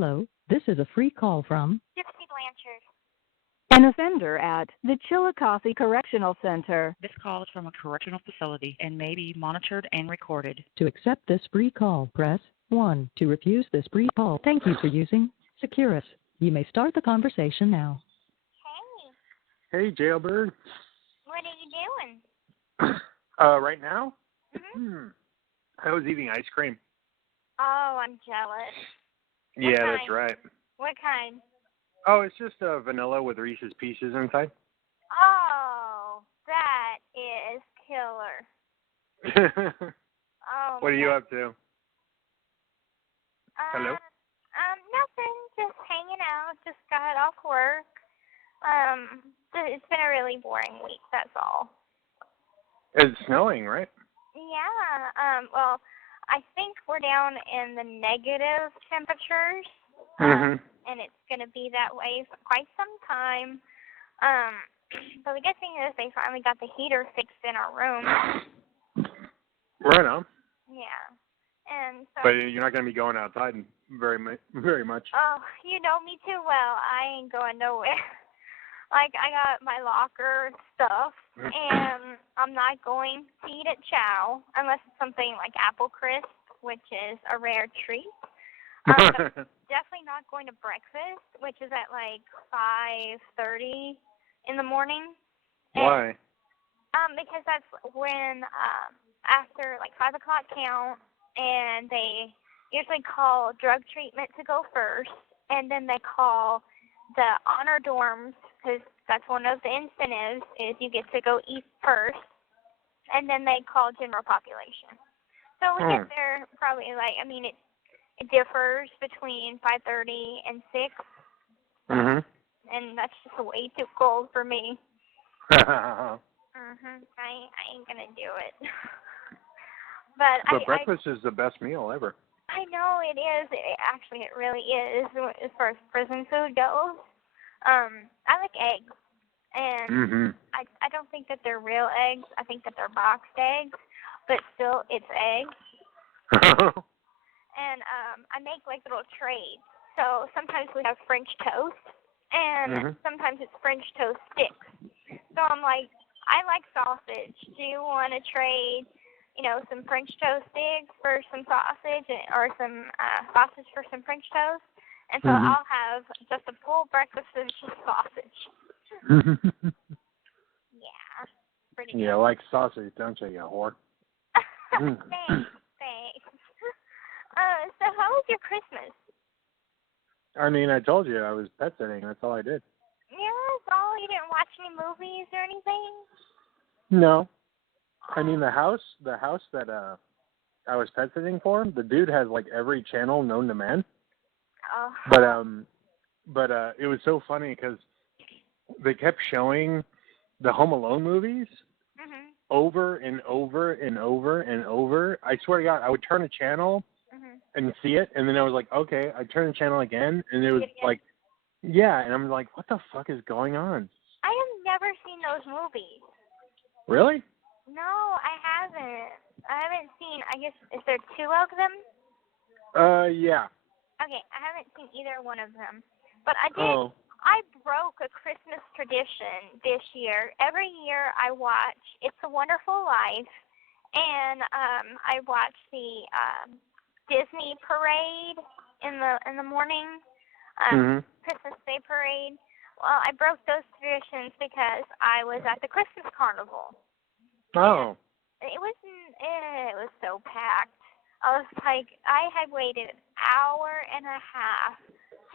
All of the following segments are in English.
Hello, this is a free call from Gypsy Blanchard. An offender at the Chillicothe Correctional Center. This call is from a correctional facility and may be monitored and recorded. To accept this free call, press 1. To refuse this free call, thank you for using Securus. You may start the conversation now. Hey, Hey, Jailbird. what are you doing? Right now? I was eating ice cream. Oh, I'm jealous. Yeah, kind? that's right. What kind? Oh, it's just vanilla with Reese's Pieces inside. Oh, that is killer. Oh, What are you up to? Hello? Nothing. Just hanging out. Just got off work. It's been a really boring week. That's all. It's snowing, right? Yeah. Well, I think we're down in the negative temperatures. And it's going to be that way for quite some time. But the good thing is they finally got the heater fixed in our room. Right on. Yeah. And so. But you're not going to be going outside very much. Oh, you know me too well. I ain't going nowhere. Like, I got my locker stuff, and I'm not going to eat at Chow unless it's something like Apple Crisp, which is a rare treat. Definitely not going to breakfast, which is at like 5:30 in the morning. Why? Because that's when after like 5 o'clock count, and they usually call drug treatment to go first, and then they call the honor dorms, because that's one of the incentives is you get to go eat first, and then they call general population. So we get there probably like, I mean, it differs between 5:30 and 6. And that's just way too cold for me. I ain't gonna do it. But breakfast is the best meal ever. I know it is. Actually, it really is as far as prison food goes. I like eggs, and I don't think that they're real eggs. I think that they're boxed eggs, but still, it's eggs. And I make like little trades. So sometimes we have French toast, and sometimes it's French toast sticks. So I'm like, I like sausage. Do you want to trade, some French toast sticks for some sausage, or some sausage for some French toast? And so I'll have just a full breakfast of just sausage. Yeah, pretty good. Yeah, like sausage, don't you, you whore? Thanks. So how was your Christmas? I mean, I told you I was pet sitting. That's all I did. Yeah, that's all? You didn't watch any movies or anything? No. I mean, the house that I was pet sitting for, the dude has like every channel known to man. Oh. But it was so funny because they kept showing the Home Alone movies over and over and over and over. I swear to God, I would turn a channel and see it, and then I was like, okay. I turned the channel again, and it was like, yeah, and I'm like, what the fuck is going on? I have never seen those movies. Really? No, I haven't. I haven't seen, I guess, is there 2 of them? Yeah. Okay, I haven't seen either one of them. But I did. Oh. I broke a Christmas tradition this year. Every year I watch It's a Wonderful Life, and I watch the Disney parade in the morning, Christmas Day parade. Well, I broke those traditions because I was at the Christmas carnival. Oh. It was so packed. I was like, I had waited an hour and a half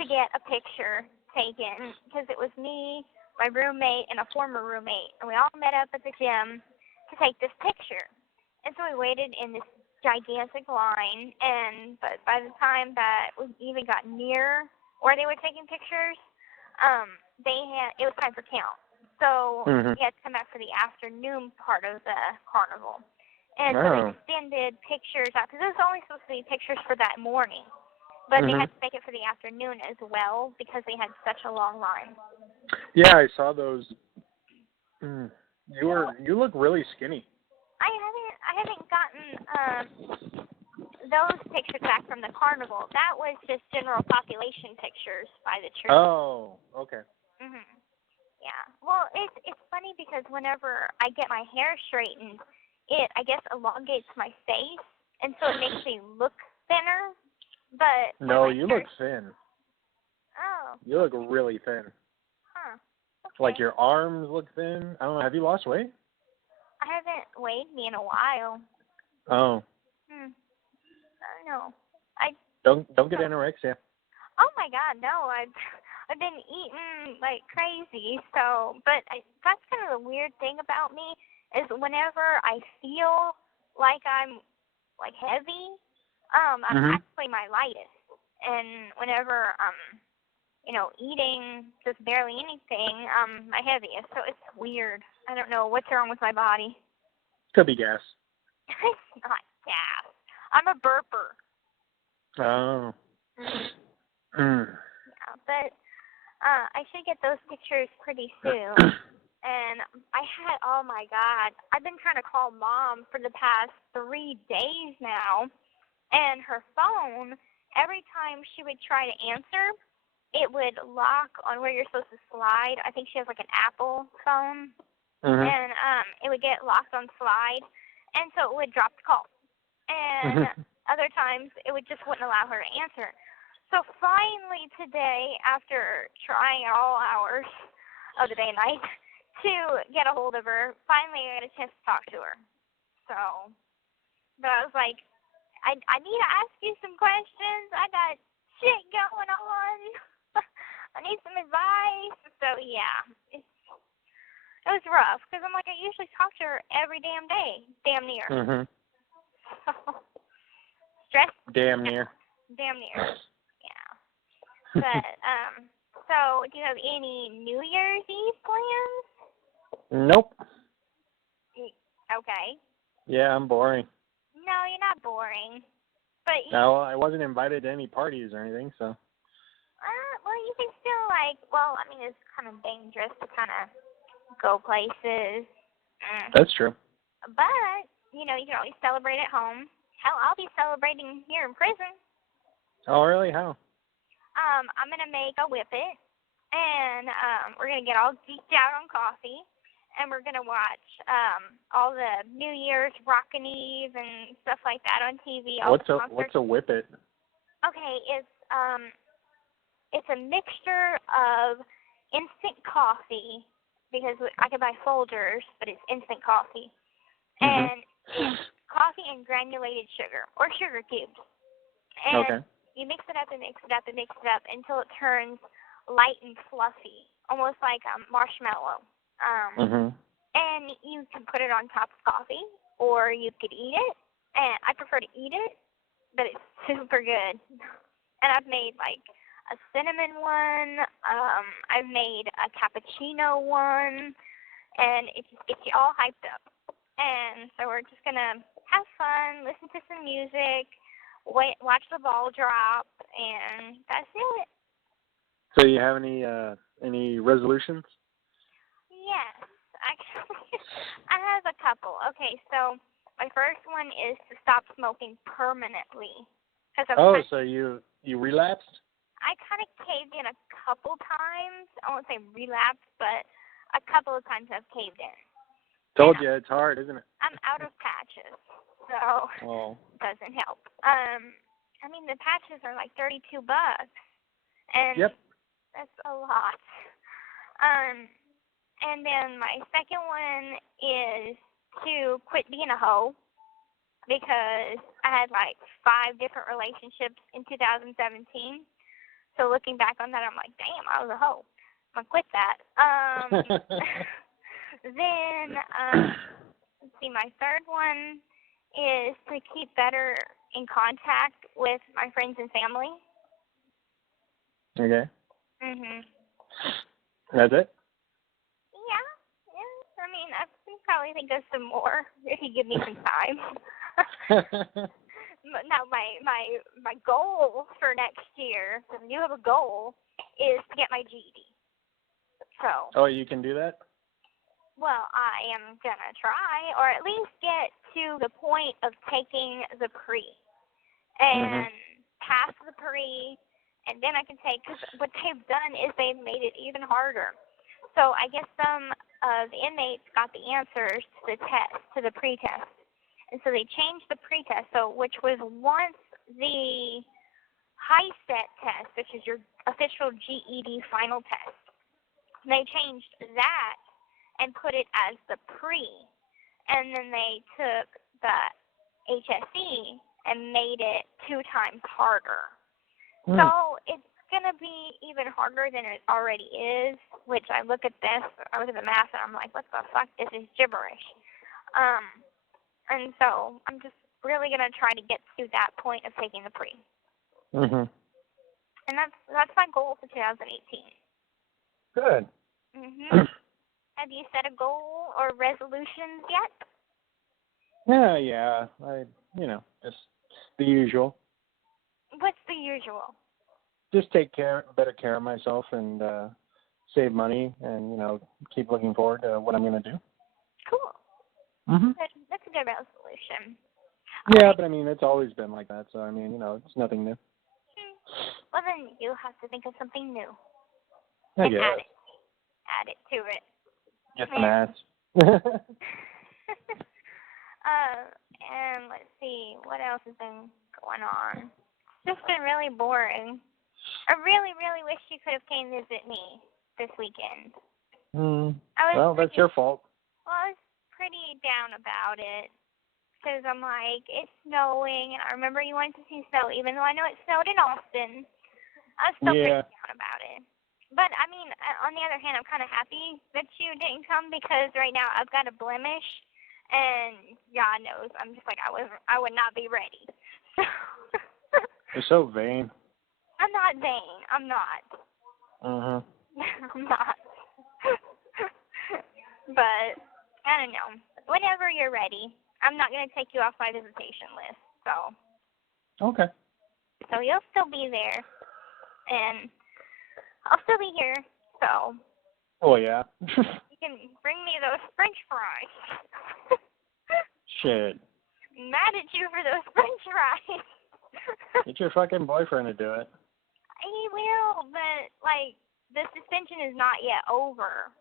to get a picture taken because it was me, my roommate, and a former roommate, and we all met up at the gym to take this picture. And so we waited in this gigantic line, but by the time that we even got near where they were taking pictures, it was time for count. So we had to come back for the afternoon part of the carnival. And so they extended pictures out, because it was only supposed to be pictures for that morning. But they had to make it for the afternoon as well, because they had such a long line. Yeah, I saw those. You look really skinny. I haven't gotten those pictures back from the carnival, that was just general population pictures by the tree. Oh, okay. Mhm. Yeah. Well, it's funny because whenever I get my hair straightened, it, I guess, elongates my face, and so it makes me look thinner. But no, you look thin. Oh. You look really thin. Huh. Okay. Like your arms look thin. I don't know. Have you lost weight? I haven't weighed me in a while. Oh. I don't know. Don't get anorexia. Oh my God, no! I've been eating like crazy. So, but that's kind of the weird thing about me is whenever I feel like I'm like heavy, I'm actually my lightest, and whenever eating just barely anything, my heaviest. So it's weird. I don't know what's wrong with my body. Could be gas. It's not gas. I'm a burper. Oh. Yeah, but I should get those pictures pretty soon. And oh my God, I've been trying to call Mom for the past 3 days now, and her phone, every time she would try to answer, it would lock on where you're supposed to slide. I think she has like an Apple phone, and it would get locked on slide, and so it would drop the call. And other times it wouldn't allow her to answer. So finally today, after trying at all hours of the day and night to get a hold of her, finally I got a chance to talk to her. So, but I was like, I need to ask you some questions. I got shit going on. I need some advice. So yeah, it was rough because I'm like, I usually talk to her every damn day, damn near. So, stress. Damn near. Damn near. Yeah. But so do you have any New Year's Eve plans? Nope. Okay. Yeah, I'm boring. No, you're not boring. But No, I wasn't invited to any parties or anything, so. Well, you can still it's kind of dangerous to kind of go places. That's true. But you can always celebrate at home. Hell, I'll be celebrating here in prison. Oh, really? How? I'm gonna make a whippet, and we're gonna get all geeked out on coffee, and we're gonna watch all the New Year's Rockin' Eve and stuff like that on TV. What's a whippet? Okay, it's a mixture of instant coffee, because I could buy Folgers, but it's instant coffee, and it's coffee and granulated sugar or sugar cubes, and you mix it up and mix it up and mix it up until it turns light and fluffy, almost like marshmallow. And you can put it on top of coffee, or you could eat it. And I prefer to eat it, but it's super good. And I've made like a cinnamon one. I've made a cappuccino one, and it just gets you all hyped up. And so we're just gonna have fun, listen to some music, watch the ball drop, and that's it. So you have any resolutions? Yes, actually, I have a couple. Okay, so my first one is to stop smoking permanently. So you relapsed? I kind of caved in a couple times. I won't say relapsed, but a couple of times I've caved in. Told you, it's hard, isn't it? I'm out of patches, so it doesn't help. The patches are like $32, and that's a lot. And then my second one is to quit being a hoe, because I had like 5 different relationships in 2017. So looking back on that, I'm like, damn, I was a hoe. I'm gonna quit that. Then let's see, my third one is to keep better in contact with my friends and family. Okay. That's it? Yeah. I can probably think of some more if you give me some time. Now, my goal for next year, because I do have a goal, is to get my GED. So. Oh, you can do that? Well, I am gonna try, or at least get to the point of taking the pre. and pass the pre, and then I can take, because what they've done is they've made it even harder. So I guess some of the inmates got the answers to the test, to the pre-test. And so they changed the pre-test, so which was once the high-set test, which is your official GED final test. They changed that and put it as the pre. And then they took the HSE and made it 2 times harder. So it's going to be even harder than it already is, which I look at this, I look at the math, and I'm like, what the fuck? This is gibberish. And so I'm just really going to try to get to that point of taking the pre. Mm-hmm. And that's my goal for 2018. Good. Mhm. Have you set a goal or resolutions yet? Yeah. Just the usual. What's the usual? Just take better care of myself and save money and, keep looking forward to what I'm going to do. Cool. Mm-hmm. That's a good resolution. Yeah, but it's always been like that, so, it's nothing new. Well, then you have to think of something new. I And guess. add it to it. Just an ass. And let's see, what else has been going on? It's just been really boring. I really, really wish you could have came visit me this weekend. Well, that's your fault. Well, I was pretty down about it. Because I'm like, it's snowing, and I remember you wanted to see snow, even though I know it snowed in Austin. I was still pretty down about it. But, on the other hand, I'm kind of happy that you didn't come, because right now I've got a blemish, and God knows, I'm just like, I would not be ready. You're so vain. I'm not vain. I'm not. Uh-huh. I'm not. But, I don't know. Whenever you're ready. I'm not going to take you off my visitation list, so. Okay. So you'll still be there, and I'll still be here, so. Oh, yeah. You can bring me those French fries. Shit. Mad at you for those French fries. Get your fucking boyfriend to do it. He will, but, the suspension is not yet over,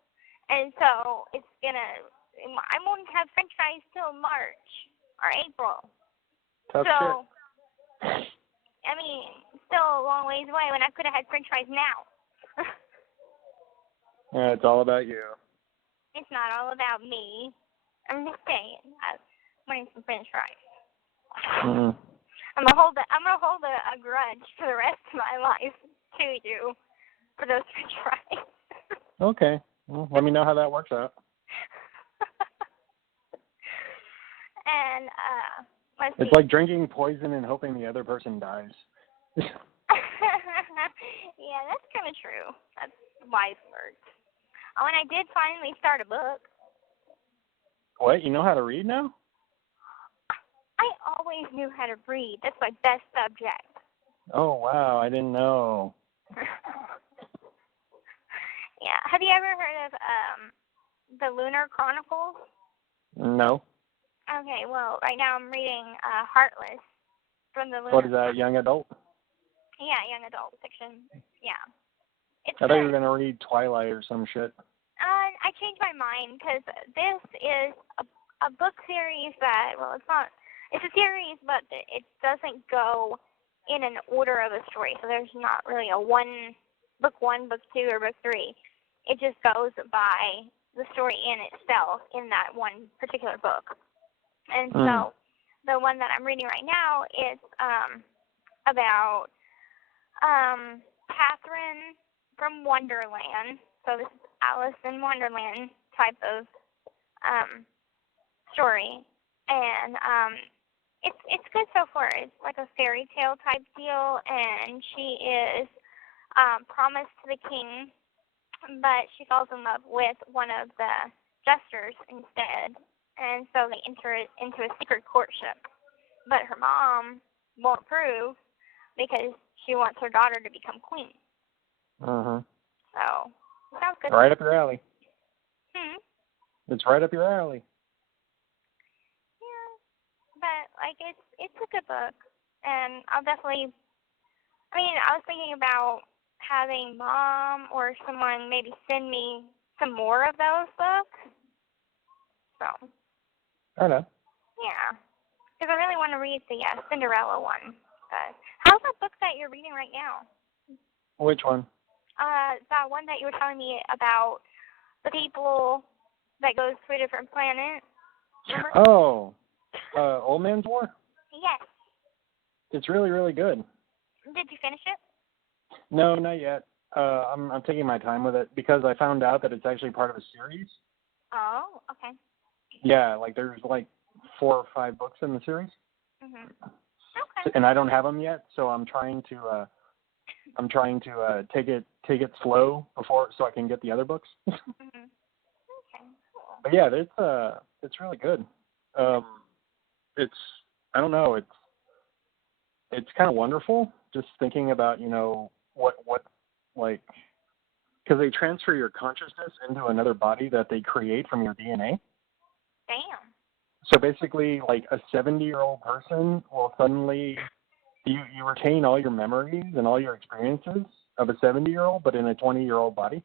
and so it's going to. I won't have French fries till March or April. Tough shit. Still a long ways away when I could have had French fries now. Yeah, it's all about you. It's not all about me. I'm just saying. I'm wanting some French fries. Mm-hmm. I'm gonna hold a grudge for the rest of my life to you for those French fries. Okay. Well, let me know how that works out. And let's see. It's like drinking poison and hoping the other person dies. Yeah, that's kind of true. That's wise words. Oh, and I did finally start a book. What? You know how to read now? I always knew how to read. That's my best subject. Oh, wow. I didn't know. Yeah. Have you ever heard of the Lunar Chronicles? No. Okay, well, right now I'm reading Heartless from the Lunar. What is that, young adult? Yeah, young adult fiction. Yeah. It's I thought you were going to read Twilight or some shit. I changed my mind because this is a book series that, well, it's not, it's a series, but it doesn't go in an order of a story. So there's not really a book 1, book 2, or book 3. It just goes by the story in itself in that one particular book. And so the one that I'm reading right now is about Catherine from Wonderland. So this is Alice in Wonderland type of story. And it's good so far. It's like a fairy tale type deal, and she is promised to the king, but she falls in love with one of the jesters instead. And so they enter into a secret courtship. But her mom won't approve because she wants her daughter to become queen. Uh-huh. So, sounds good. Right up your alley. Hmm? It's right up your alley. Yeah. But, it's a good book. and I'll definitely. I mean, I was thinking about having Mom or someone maybe send me some more of those books. So. I know. Yeah, because I really want to read the Cinderella one. How's that book that you're reading right now? Which one? That one that you were telling me about the people that goes to a different planet. Remember? Oh, Old Man's War? Yes. It's really, really good. Did you finish it? No, not yet. I'm taking my time with it because I found out that it's actually part of a series. Oh, okay. Yeah, like there's like 4 or 5 books in the series. Mhm. Okay. And I don't have them yet, so I'm trying to take it slow before so I can get the other books. Mhm. Okay. Cool. But yeah, it's really good. It's I don't know, it's kind of wonderful just thinking about, you know, what like, because they transfer your consciousness into another body that they create from your DNA. Damn. So basically, like a 70-year-old person will suddenly, you retain all your memories and all your experiences of a 70-year-old, but in a 20-year-old body.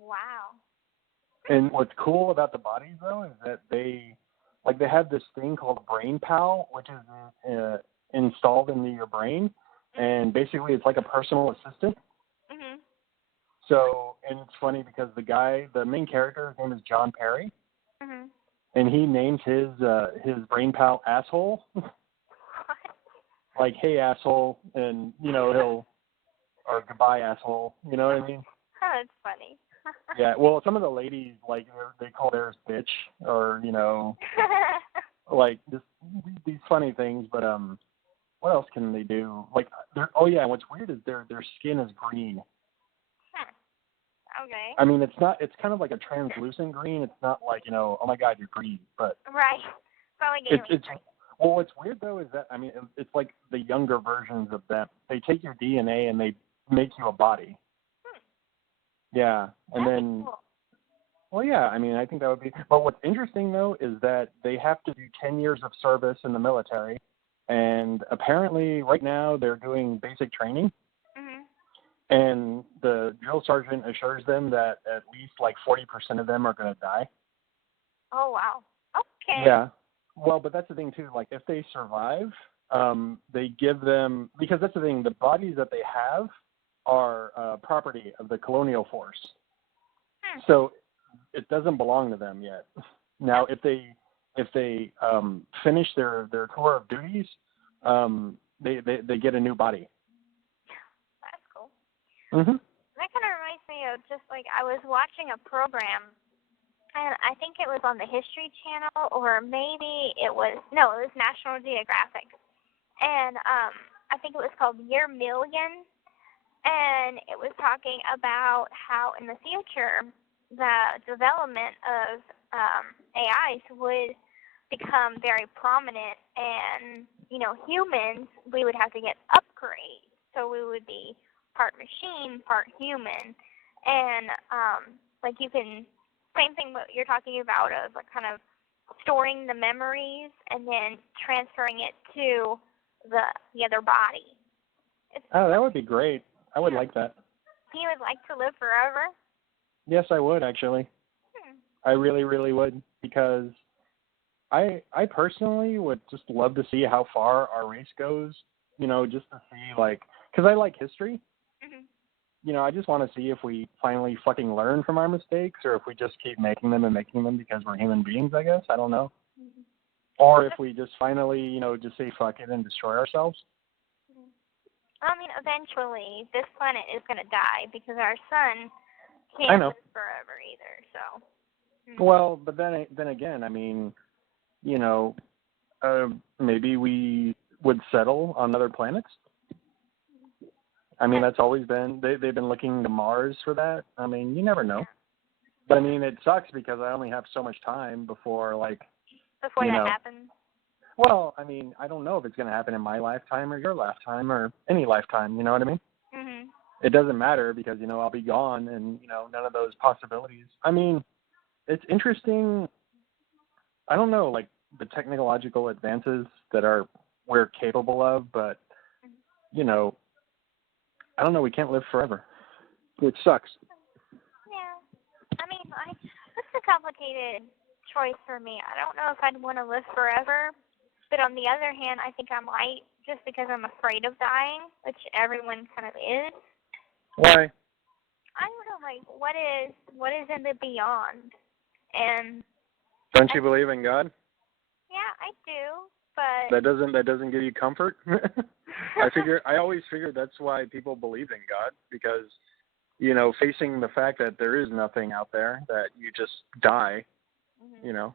Wow. And what's cool about the bodies, though, is that they have this thing called Brain Pal, which is installed into your brain, and basically it's like a personal assistant. Mhm. So, and it's funny because the main character, his name is John Perry, Mhm. and he names his Brain Pal Asshole. Like, hey, asshole, and, you know, or goodbye, asshole, you know what I mean? Oh, that's funny. Yeah, well, some of the ladies, like, they call theirs bitch, or, you know, like, just these funny things, but, what else can they do? Like, what's weird is their skin is green. Okay. I mean, it's kind of like a translucent green. It's not like, you know, oh my God, you're green, but. Right. Probably it's well, what's weird though is that, I mean, it's like the younger versions of them. They take your DNA and they make you a body. Yeah, and That'd then. be cool. Well, yeah, I mean, I think that would be. But what's interesting though is that they have to do 10 years of service in the military, and apparently right now they're doing basic training. Mhm. And the drill sergeant assures them that at least like 40% of them are going to die. Oh wow. Okay. Yeah. Well, but that's the thing too. Like, if they survive, they give them, because that's the thing. The bodies that they have are property of the colonial force, so it doesn't belong to them yet. Now, if they finish their tour of duties, they get a new body. That's cool. Mhm. That kind of reminds me of just like I was watching a program, and I think it was on the History Channel, or maybe it was National Geographic, and I think it was called Year Million, and it was talking about how in the future the development of AIs would become very prominent, and humans, we would have to get upgrades, so we would be part machine, part human, and like you can, same thing what you're talking about of like kind of storing the memories and then transferring it to the other body. That would be great. I would like that. You would like to live forever? Yes, I would actually. I really, really would, because I personally would just love to see how far our race goes. You know, just to see, like, because I like history. Mhm. You know, I just want to see if we finally fucking learn from our mistakes, or if we just keep making them because we're human beings, I guess. I don't know. Mhm. Or if we just finally, just say fuck it and destroy ourselves. I mean, eventually this planet is going to die because our sun I can't know. live forever either. So. Well, but then again, I mean, maybe we would settle on other planets. I mean, that's always been, they've been looking to Mars for that. I mean, you never know. But I mean, it sucks because I only have so much time before, like, Before that happens. Well, I mean, I don't know if it's going to happen in my lifetime or your lifetime or any lifetime, you know what I mean? Mhm. It doesn't matter because, I'll be gone, and, none of those possibilities. I mean, it's interesting. I don't know, like, the technological advances that are, we're capable of, but, you know, I don't know, we can't live forever, which sucks. Yeah. I mean, it's a complicated choice for me. I don't know if I'd want to live forever, but on the other hand, I think I might just because I'm afraid of dying, which everyone kind of is. Why? I don't know, like, what is in the beyond? And don't you believe in God? Yeah, I do, but that doesn't give you comfort. I always figured that's why people believe in God, because, you know, facing the fact that there is nothing out there, that you just die, you know.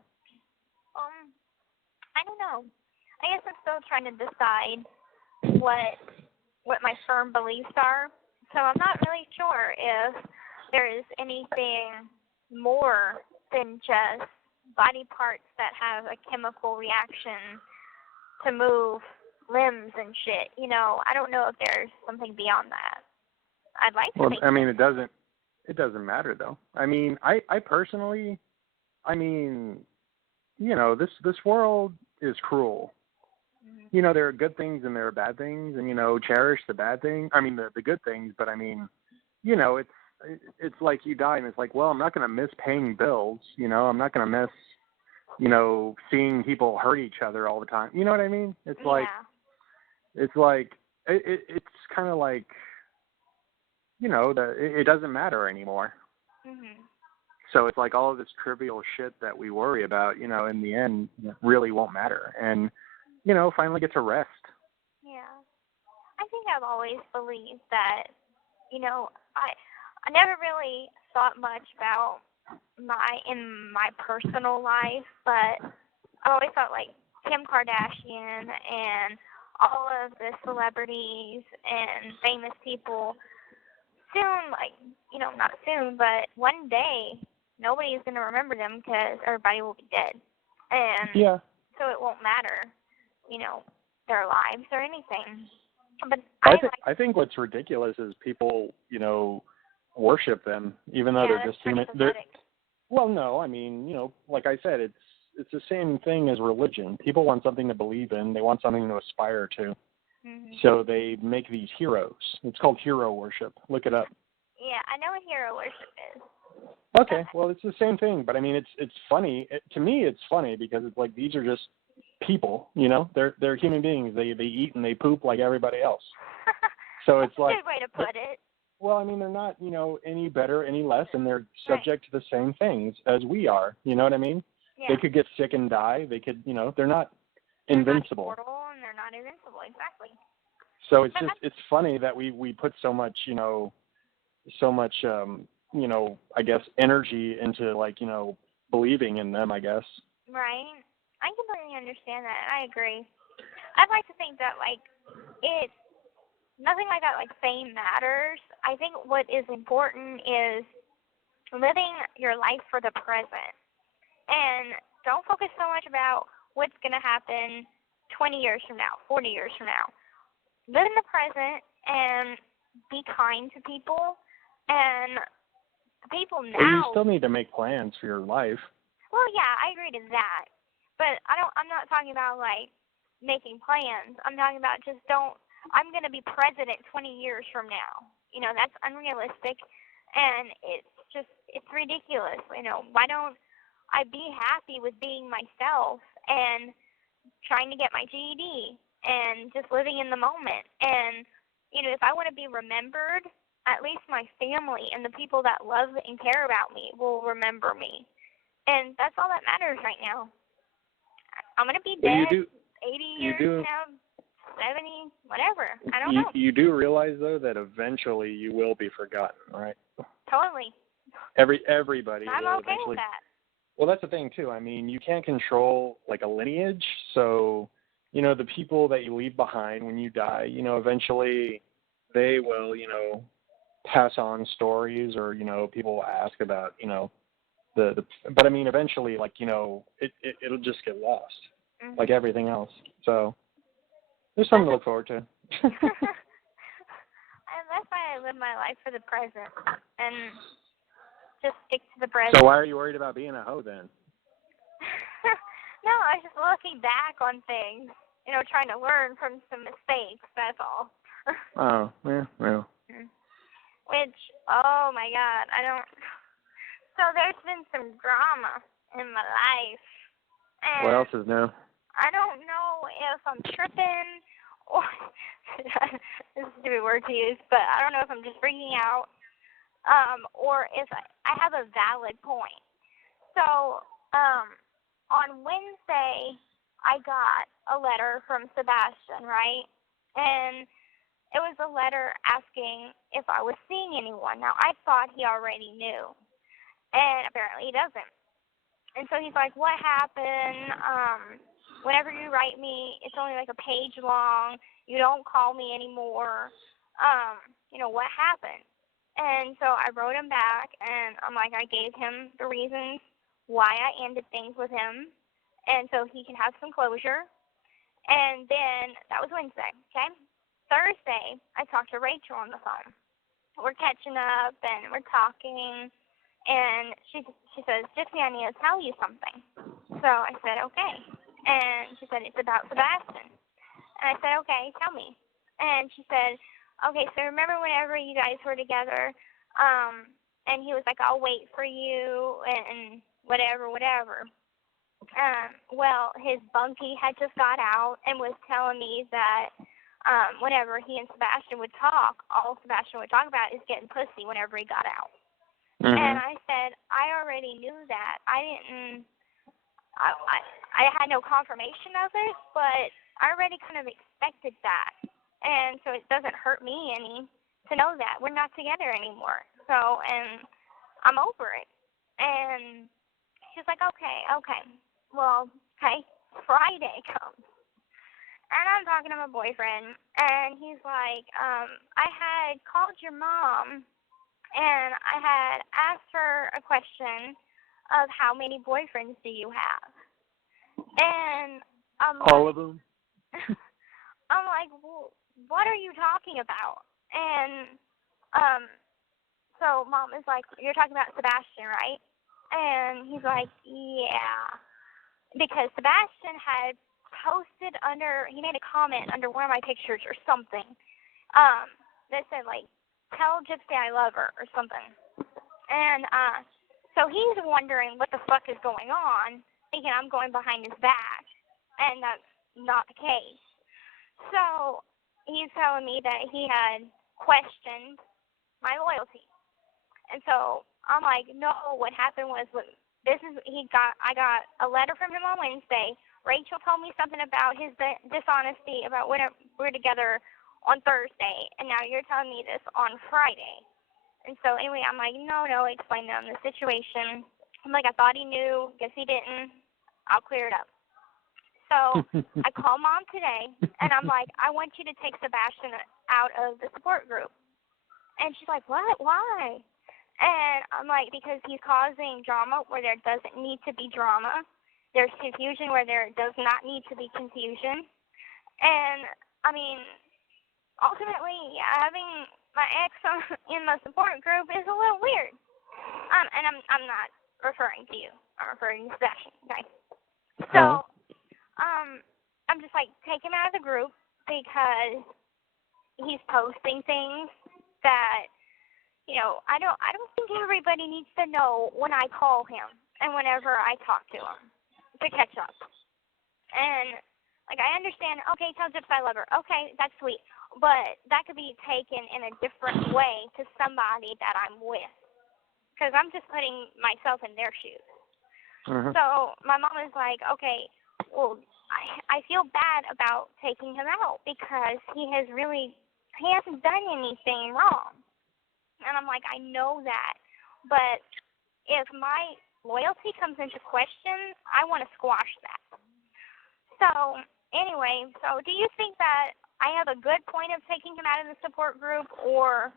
I don't know. I guess I'm still trying to decide what my firm beliefs are. So I'm not really sure if there is anything more than just body parts that have a chemical reaction to move limbs and shit. You know, I don't know if there's something beyond that. I'd like to think. I mean, it doesn't matter though. I mean, I personally, I mean, you know, this world is cruel. You know, there are good things and there are bad things, and, you know, cherish the bad things. I mean, the good things, but I mean, you know, it's like you die and it's like, well, I'm not going to miss paying bills. You know, I'm not going to miss, you know, seeing people hurt each other all the time. You know what I mean? It's like, it's kind of like, you know, it doesn't matter anymore. So it's like all of this trivial shit that we worry about, you know, in the end really won't matter. And, you know, finally get to rest. Yeah. I think I've always believed that, you know, I never really thought much about in my personal life, but I always thought like Kim Kardashian and all of the celebrities and famous people soon, like, you know, not soon, but one day nobody's going to remember them because everybody will be dead. And so it won't matter, you know, their lives or anything. But I think what's ridiculous is people, you know, worship them, even though they're just human. Well, no, I mean, you know, like I said, it's the same thing as religion. People want something to believe in. They want something to aspire to. So they make these heroes. It's called hero worship. Look it up. Yeah, I know what hero worship is. Okay, well, it's the same thing, but I mean, it's funny. To me, it's funny because it's like these are just people, you know. They're human beings. They eat and they poop like everybody else. So it's like, good way to put it. Well, I mean, they're not, you know, any better, any less, and they're subject to the same things as we are. You know what I mean? Yeah. They could get sick and die. They could, you know, they're not invincible. They're not immortal and they're not invincible, exactly. So it's just, it's funny that we put so much, you know, you know, I guess energy into, like, you know, believing in them, I guess. Right. I completely understand that. I agree. I'd like to think that, like, nothing like that, like fame matters. I think what is important is living your life for the present. And don't focus so much about what's going to happen 20 years from now, 40 years from now. Live in the present and be kind to people. And people now... Well, you still need to make plans for your life. Well, yeah, I agree to that. But I'm not talking about, like, making plans. I'm talking about I'm going to be president 20 years from now. You know, that's unrealistic, and it's ridiculous. You know, why don't I be happy with being myself and trying to get my GED and just living in the moment? And, you know, if I want to be remembered, at least my family and the people that love and care about me will remember me. And that's all that matters right now. I'm going to be dead 80 years now. 70, whatever. I don't know. You do realize, though, that eventually you will be forgotten, right? Totally. Everybody I'm will okay eventually. With that. Well, that's the thing, too. I mean, you can't control, like, a lineage. So, you know, the people that you leave behind when you die, you know, eventually they will, you know, pass on stories, or, you know, people will ask about, you know, but I mean, eventually, like, you know, it'll just get lost, like everything else. So there's something to look forward to. And that's why I live my life for the present and just stick to the present. So why are you worried about being a hoe then? No, I was just looking back on things. trying to learn from some mistakes, that's all. Oh, yeah, well. Which, oh my God, so there's been some drama in my life. And What else is new? I don't know if I'm tripping or, this is a stupid word to use, but I don't know if I'm just freaking out, or if I have a valid point. So, on Wednesday, I got a letter from Sebastian, right? And it was a letter asking if I was seeing anyone. Now, I thought he already knew, and apparently he doesn't. And so he's like, what happened? Whenever you write me, it's only like a page long. You don't call me anymore. What happened? And so I wrote him back, and I gave him the reasons why I ended things with him, and so he can have some closure. And then that was Wednesday, okay? Thursday, I talked to Rachel on the phone. We're catching up, and we're talking, and she says, Gypsy, I need to tell you something. So I said, okay. And she said, it's about Sebastian. And I said, okay, tell me. And she said, okay, so remember whenever you guys were together, and he was like, I'll wait for you, and whatever. Well, his bunkie had just got out and was telling me that whenever he and Sebastian would talk, all Sebastian would talk about is getting pussy whenever he got out. Mm-hmm. And I said, I already knew that. I had no confirmation of it, but I already kind of expected that. And so it doesn't hurt me any to know that. We're not together anymore. So, and I'm over it. And she's like, okay. Well, okay, Friday comes. And I'm talking to my boyfriend, and he's like, I had called your mom, and I had asked her a question of how many boyfriends do you have? And I'm all of them? I'm like, well, what are you talking about? And so Mom is like, you're talking about Sebastian, right? And he's like, yeah. Because Sebastian had posted he made a comment under one of my pictures or something, that said, like, tell Gypsy I love her or something. And so he's wondering what the fuck is going on, thinking I'm going behind his back, and that's not the case. So he's telling me that he had questioned my loyalty. And so I'm like, no, what happened was, I got a letter from him on Wednesday. Rachel told me something about his dishonesty about when we're together on Thursday, and now you're telling me this on Friday. And so anyway, I'm like, no, explain to him the situation. I'm like, I thought he knew, guess he didn't. I'll clear it up. So I call Mom today, and I'm like, I want you to take Sebastian out of the support group. And she's like, what? Why? And I'm like, because he's causing drama where there doesn't need to be drama. There's confusion where there does not need to be confusion. And, I mean, ultimately, having my ex in the support group is a little weird. And I'm not referring to you. I'm referring to Sebastian, okay? So, I'm just like, take him out of the group because he's posting things that, I don't think everybody needs to know when I call him and whenever I talk to him to catch up. And, like, I understand, okay, tell Gypsy I love her. Okay, that's sweet. But that could be taken in a different way to somebody that I'm with. Because I'm just putting myself in their shoes. Uh-huh. So my mom is like, okay, well, I feel bad about taking him out because he hasn't done anything wrong. And I'm like, I know that. But if my loyalty comes into question, I want to squash that. So anyway, do you think that I have a good point of taking him out of the support group, or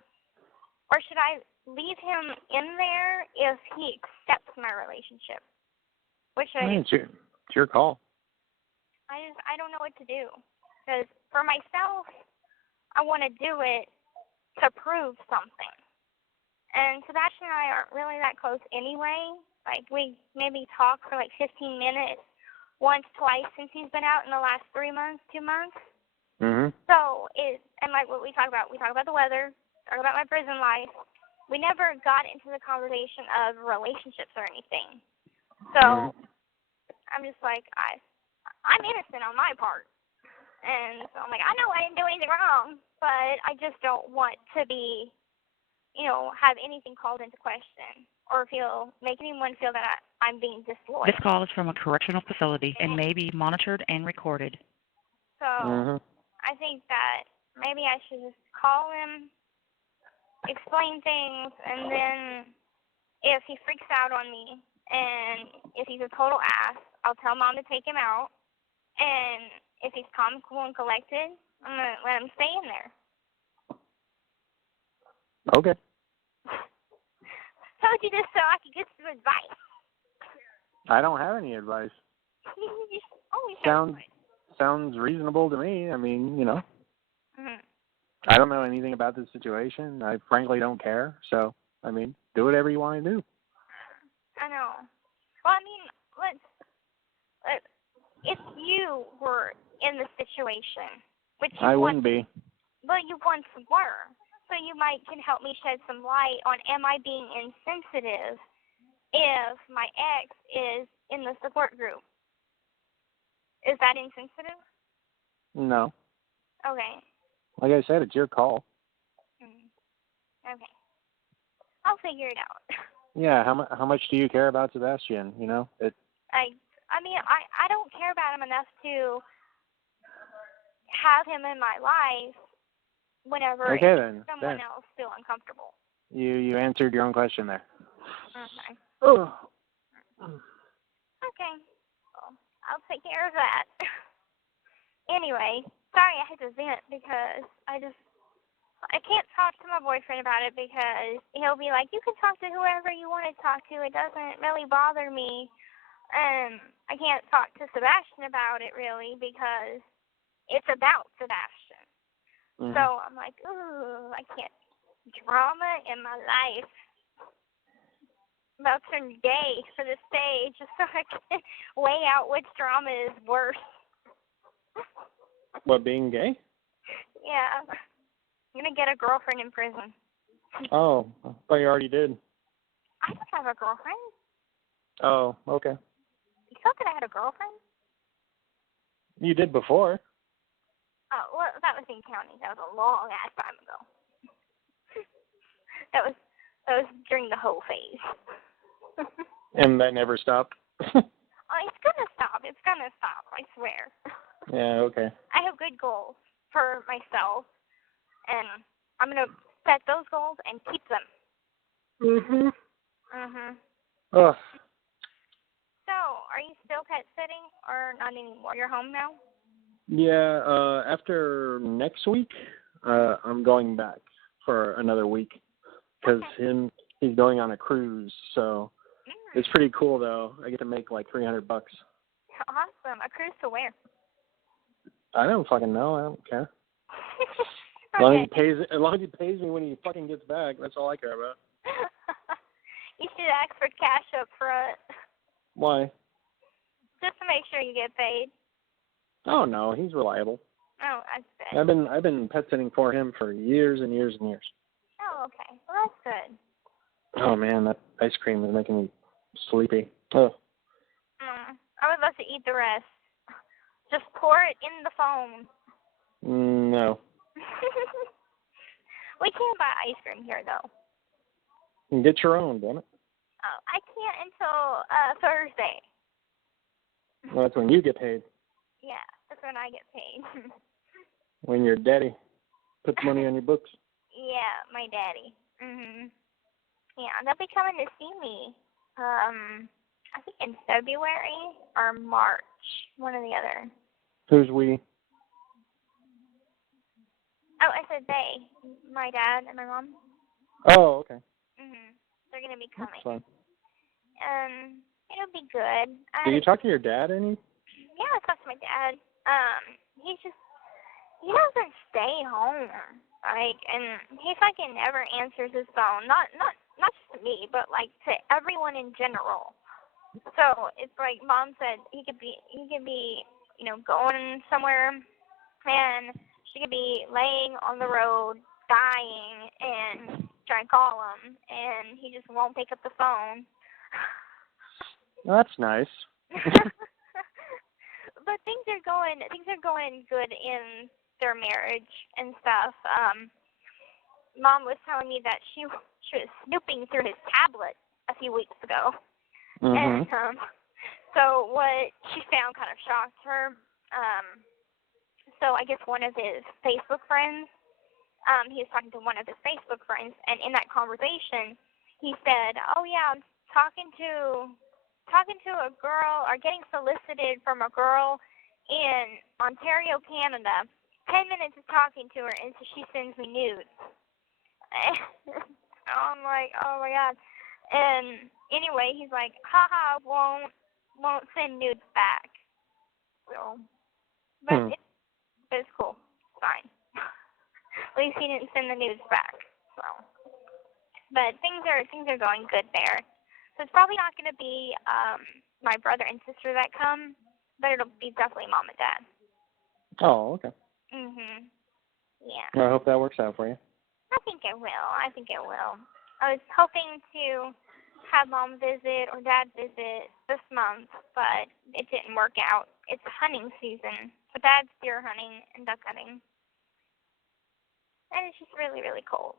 should I leave him in there if he accepts my relationship? What should I do? It's your call. I don't know what to do. Because for myself, I want to do it to prove something. And Sebastian and I aren't really that close anyway. Like, we maybe talk for like 15 minutes, once, twice since he's been out in the last 3 months, 2 months. Mhm. So, and like what we talk about the weather, talk about my prison life. We never got into the conversation of relationships or anything. So, I'm just like, I'm innocent on my part. And so I'm like, I know I didn't do anything wrong, but I just don't want to be, have anything called into question or make anyone feel that I'm being disloyal. This call is from a correctional facility and may be monitored and recorded. So I think that maybe I should just call him, explain things, and then if he freaks out on me and if he's a total ass, I'll tell Mom to take him out. And if he's calm, cool, and collected, I'm going to let him stay in there. Okay. Told you this so I could get some advice. I don't have any advice. You always have advice. Sounds reasonable to me. I mean, Mm-hmm. I don't know anything about this situation. I frankly don't care. So, I mean, do whatever you want to do. I know. Well, I mean, let's if you were in the situation, which you I wouldn't be. Well, you once were. So you can help me shed some light on, am I being insensitive if my ex is in the support group? Is that insensitive? No. Okay. Like I said, it's your call. Okay. I'll figure it out. Yeah, how much do you care about Sebastian, I mean, I don't care about him enough to have him in my life whenever someone else feels uncomfortable. You answered your own question there. Okay. Oh. Okay. Well, I'll take care of that. Anyway, sorry I had to vent because I can't talk to my boyfriend about it because he'll be like, you can talk to whoever you want to talk to. It doesn't really bother me. I can't talk to Sebastian about it really because it's about Sebastian. Mm-hmm. So I'm like, ooh, I can't. Drama in my life. I'm about to turn gay for the stage just so I can weigh out which drama is worse. What, being gay? Yeah. I'm going to get a girlfriend in prison. Oh, I thought you already did. I don't have a girlfriend. Oh, okay. You thought that I had a girlfriend? You did before. Oh, well, that was in county. That was a long ass time ago. that was during the hoe phase. And that never stopped? Oh, it's gonna stop. It's gonna stop. I swear. Yeah, okay. I have good goals for myself, and I'm gonna set those goals and keep them. Mhm. Mhm. Ugh. So, are you still pet sitting, or not anymore? You're home now? Yeah, after next week, I'm going back for another week because he's going on a cruise. So it's pretty cool though. I get to make like $300. Awesome. A cruise to where? I don't fucking know. I don't care. Okay. As long as he pays me when he fucking gets back, that's all I care about. You should ask for cash up front. Why? Just to make sure you get paid. Oh no, he's reliable. Oh, that's good. I've been pet sitting for him for years and years and years. Oh, okay. Well, that's good. Oh man, that ice cream is making me sleepy. Oh. I would love to eat the rest. Just pour it in the phone. No. We can't buy ice cream here, though. You can get your own, damn it. Oh, I can't until Thursday. Well, that's when you get paid. Yeah, that's when I get paid. When your daddy puts money on your books. Yeah, my daddy. Yeah, they'll be coming to see me. I think in February or March, one or the other. Who's we? Oh, I said they. My dad and my mom. Oh, okay. They're gonna be coming. That's fine. It'll be good. Did you talk to your dad any? Yeah, I talked to my dad. He doesn't stay home. And he fucking never answers his phone. Not just to me, but like to everyone in general. So it's like Mom said he could be, going somewhere, and she could be laying on the road, dying, and try and call him, and he just won't pick up the phone. Well, that's nice. But things are going good in their marriage and stuff. Mom was telling me that she was snooping through his tablet a few weeks ago. Mm-hmm. And so what she found kind of shocked her. So I guess one of his Facebook friends, he was talking to one of his Facebook friends, and in that conversation, he said, "Oh yeah, I'm talking to a girl, or getting solicited from a girl in Ontario, Canada. 10 minutes of talking to her, and so she sends me nudes." I'm like, oh my God. And anyway, he's like, haha, won't send nudes back. So, but it's cool. It's fine. At least he didn't send the nudes back. So, but things are going good there. So it's probably not going to be my brother and sister that come, but it'll be definitely Mom and Dad. Oh, okay. Mhm. Yeah. Well, I hope that works out for you. I think it will. I was hoping to have Mom visit or Dad visit this month, but it didn't work out. It's hunting season, so Dad's deer hunting and duck hunting. And it's just really, really cold.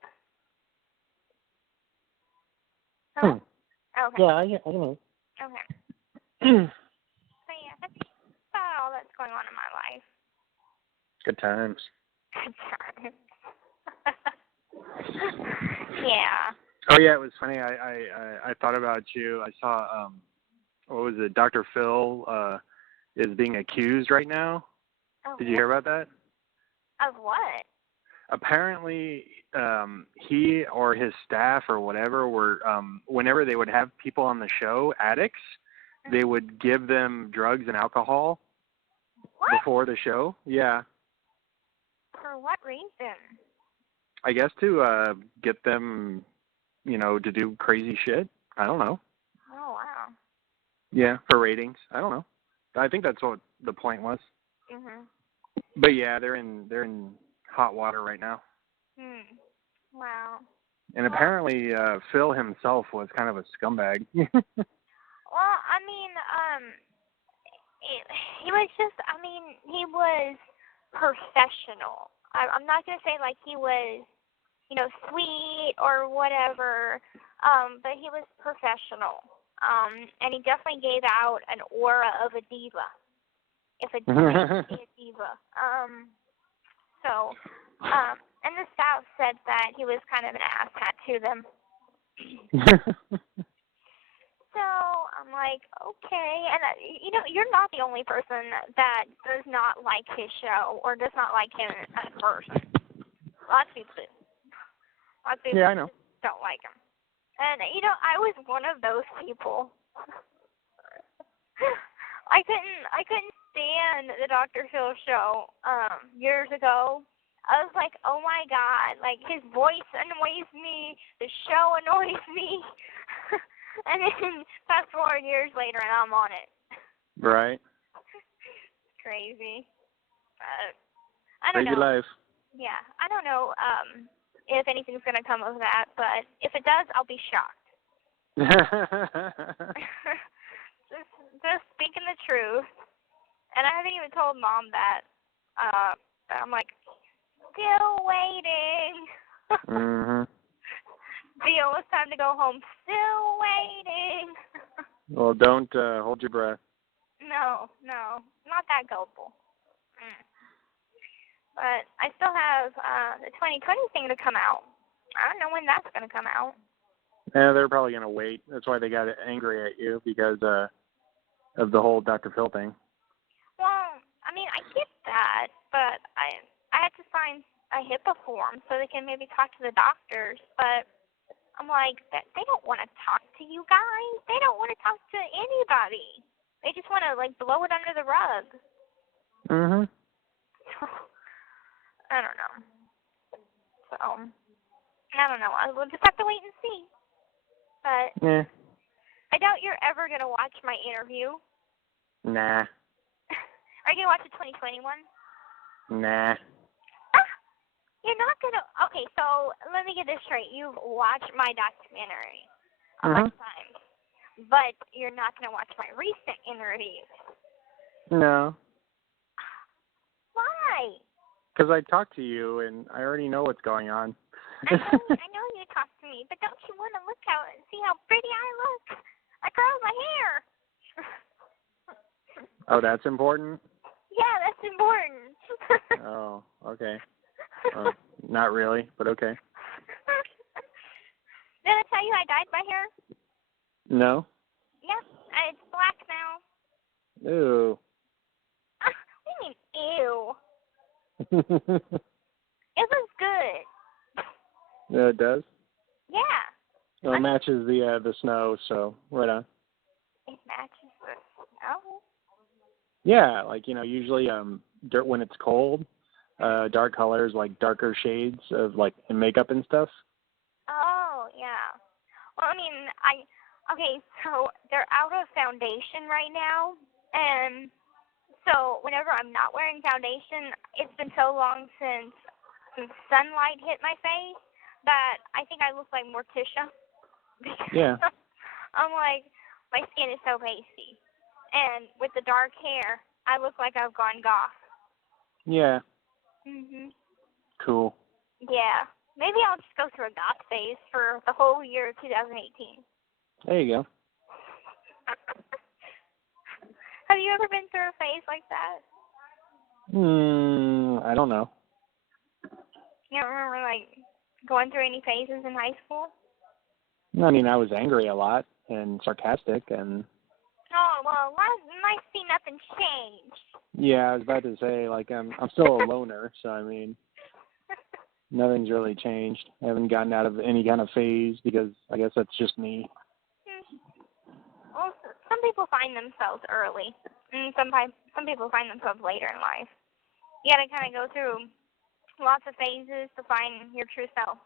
Hello? Okay. Yeah, I know. Okay. So yeah, that's about all that's going on in my life. Good times. Good times. Yeah. Oh yeah, it was funny. I thought about you. I saw what was it? Dr. Phil is being accused right now. Oh, Did you hear about that? Of what? Apparently, he or his staff or whatever were whenever they would have people on the show, addicts, they would give them drugs and alcohol before the show. Yeah. For what reason? I guess to get them, to do crazy shit. I don't know. Oh wow. Yeah, for ratings. I don't know. I think that's what the point was. Mhm. But yeah, they're in hot water right now. Wow. And apparently, Phil himself was kind of a scumbag. Well, I mean, he was just. I mean, he was professional. I'm not gonna say like he was, sweet or whatever. But he was professional. And he definitely gave out an aura of a diva. If a diva be a diva. So, and the staff said that he was kind of an asshat to them. So I'm like, okay, and you're not the only person that does not like his show or does not like him at first. Lots of people do. Yeah, I know. Don't like him, and I was one of those people. I couldn't stand the Dr. Phil show years ago. I was like, oh my God, like his voice annoys me, the show annoys me. And then fast forward years later and I'm on it. Right. It's crazy. I don't Crazy know. life. Yeah, I don't know if anything's going to come of that, but if it does, I'll be shocked. just speaking the truth. And I haven't even told Mom that. I'm like, still waiting. Mhm. The almost time to go home. Still waiting. Well, don't hold your breath. No, not that gullible. But I still have the 2020 thing to come out. I don't know when that's going to come out. Yeah, they're probably going to wait. That's why they got angry at you, because of the whole Dr. Phil thing. Well, I mean, I get that, but I had to sign a HIPAA form so they can maybe talk to the doctors, but I'm like, they don't want to talk to you guys. They don't want to talk to anybody. They just want to, like, blow it under the rug. Mhm. I don't know. So, I don't know. We'll just have to wait and see. But Yeah. I doubt you're ever going to watch my interview? Nah. Are you going to watch the 2020 one? Nah. You're not going to... Okay, so let me get this straight. You've watched my documentary a bunch of times, but you're not going to watch my recent interviews. No. Why? Because I talked to you, and I already know what's going on. I know you talked to me, but don't you want to look out and see how pretty I look? I curled my hair. Oh, that's important? Yeah, that's important. Oh, okay. Not really, but okay. Did I tell you I dyed my hair? No? Yep, it's black now. Ew. What do you mean, ew? It looks good. Yeah, it does? Yeah. Well, it matches the snow, so right on. It matches the snow? Yeah, like, usually dirt when it's cold, dark colors, like darker shades of, like, makeup and stuff. Oh, yeah. Well, I mean, okay, so they're out of foundation right now, and so whenever I'm not wearing foundation, it's been so long since sunlight hit my face that I think I look like Morticia. Yeah. I'm like, my skin is so pasty. And with the dark hair, I look like I've gone goth. Yeah. Mhm. Cool. Yeah. Maybe I'll just go through a goth phase for the whole year of 2018. There you go. Have you ever been through a phase like that? I don't know. You don't remember, like, going through any phases in high school? I mean, I was angry a lot and sarcastic and... Oh, well, nice to see nothing changed. Yeah, I was about to say, like, I'm still a loner, so, I mean, nothing's really changed. I haven't gotten out of any kind of phase because I guess that's just me. Well, some people find themselves early, and some people find themselves later in life. You gotta kind of go through lots of phases to find your true self.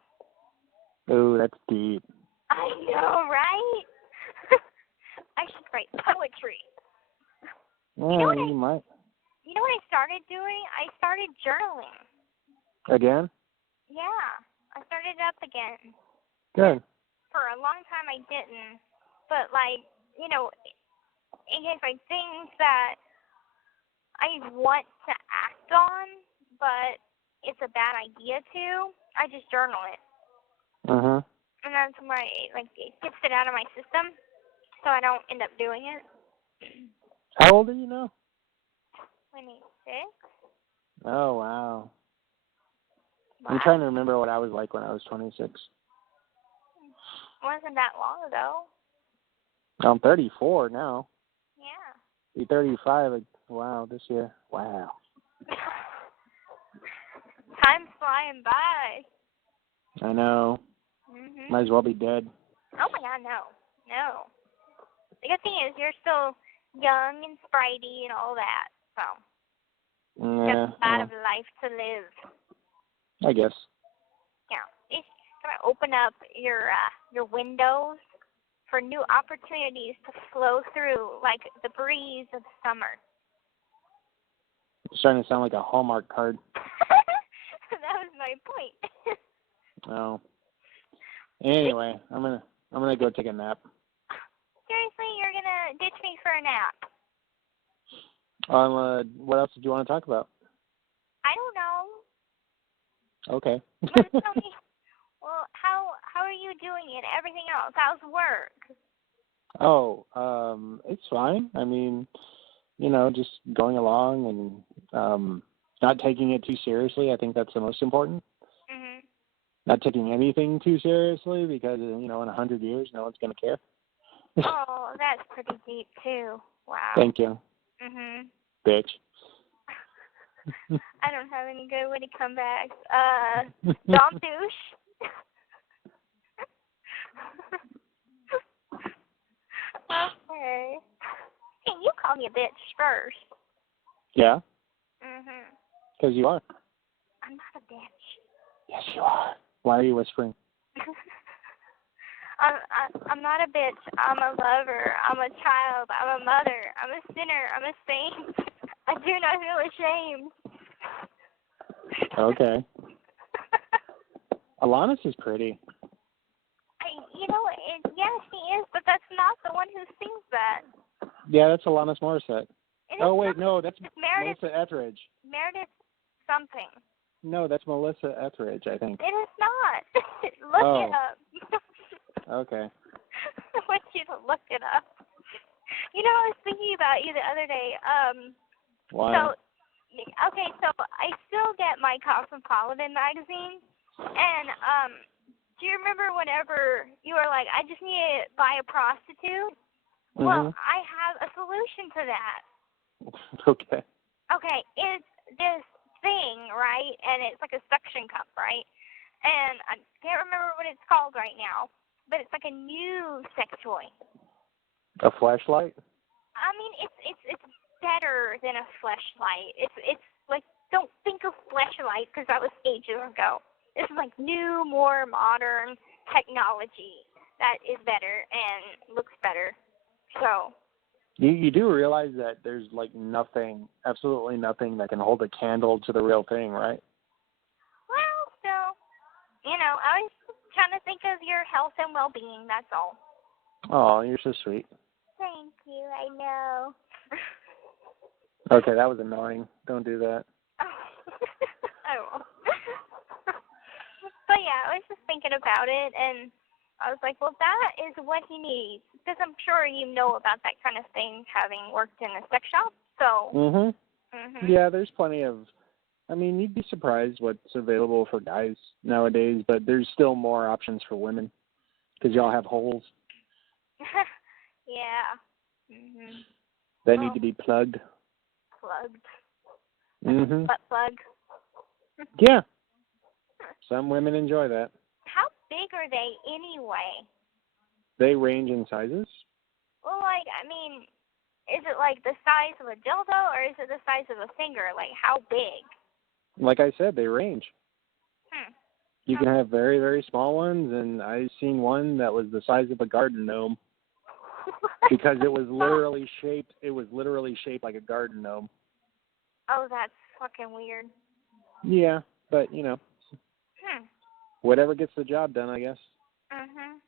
Oh, that's deep. I know, right? I should write poetry. Well, you might. You know what I started doing? I started journaling. Again? Yeah, I started it up again. Good. For a long time I didn't, but like, in case like things that I want to act on, but it's a bad idea to, I just journal it. And that's where it gets it out of my system, so I don't end up doing it. How old are you now? 26. Oh, wow. Wow. I'm trying to remember what I was like when I was 26. Wasn't that long ago. I'm 34 now. Yeah. Be 35, wow, this year. Wow. Time's flying by. I know. Might as well be dead. Oh my God, no. No. The good thing is you're still young and spritey and all that, so Yeah. just a lot of life to live. I guess. Yeah. It's gonna open up your windows for new opportunities to flow through like the breeze of summer. It's starting to sound like a Hallmark card. That was my point. Oh. Anyway, I'm gonna go take a nap. Seriously, you're gonna ditch me for a nap? What else did you want to talk about? I don't know. Okay. But tell me, well, how are you doing and everything else? How's work? Oh, it's fine. I mean, just going along and not taking it too seriously. I think that's the most important. Not taking anything too seriously because, in 100 years, no one's going to care. Oh, that's pretty deep, too. Wow. Thank you. Bitch. I don't have any good witty comebacks. Dumb douche. Okay. Hey, you call me a bitch first. Yeah? Because you are. I'm not a bitch. Yes, you are. Why are you whispering? I'm not a bitch. I'm a lover. I'm a child. I'm a mother. I'm a sinner. I'm a saint. I do not feel ashamed. Okay. Alanis is pretty. Yes, she is, but that's not the one who sings that. Yeah, that's Alanis Morissette. Oh, wait, no, that's Meredith, Melissa Etheridge. Meredith something. No, that's Melissa Etheridge, I think. It is not. Look it up. Okay. I want you to look it up. I was thinking about you the other day. Why? So I still get my Cosmopolitan magazine, and do you remember whenever you were like, I just need to buy a prostitute? Mm-hmm. Well, I have a solution to that. Okay. Okay, it's this thing, right? And it's like a suction cup, right? And I can't remember what it's called right now, but it's like a new sex toy. A flashlight? I mean, it's better than a fleshlight. It's like, don't think of fleshlight because that was ages ago. This is like new, more modern technology that is better and looks better. So. You do realize that there's like nothing, absolutely nothing that can hold a candle to the real thing, right? Well, still, I was trying to think of your health and well-being, that's all. Oh, you're so sweet. Thank you, I know. Okay, that was annoying. Don't do that. I won't. But yeah, I was just thinking about it, and I was like, well, that is what he needs. Because I'm sure you know about that kind of thing, having worked in a sex shop, so. Mm-hmm. Yeah, there's plenty of, you'd be surprised what's available for guys nowadays, but there's still more options for women, because y'all have holes. Yeah. Mm-hmm. That need to be plugged. Plugged. Mm-hmm. Butt plug. Yeah. Some women enjoy that. How big are they anyway? They range in sizes. Well, is it like the size of a dildo, or is it the size of a finger? Like, how big? Like I said, they range. You can Okay. have very, very small ones, and I've seen one that was the size of a garden gnome. Because it was literally shaped like a garden gnome. Oh, that's fucking weird. Yeah, but whatever gets the job done, I guess. Mhm.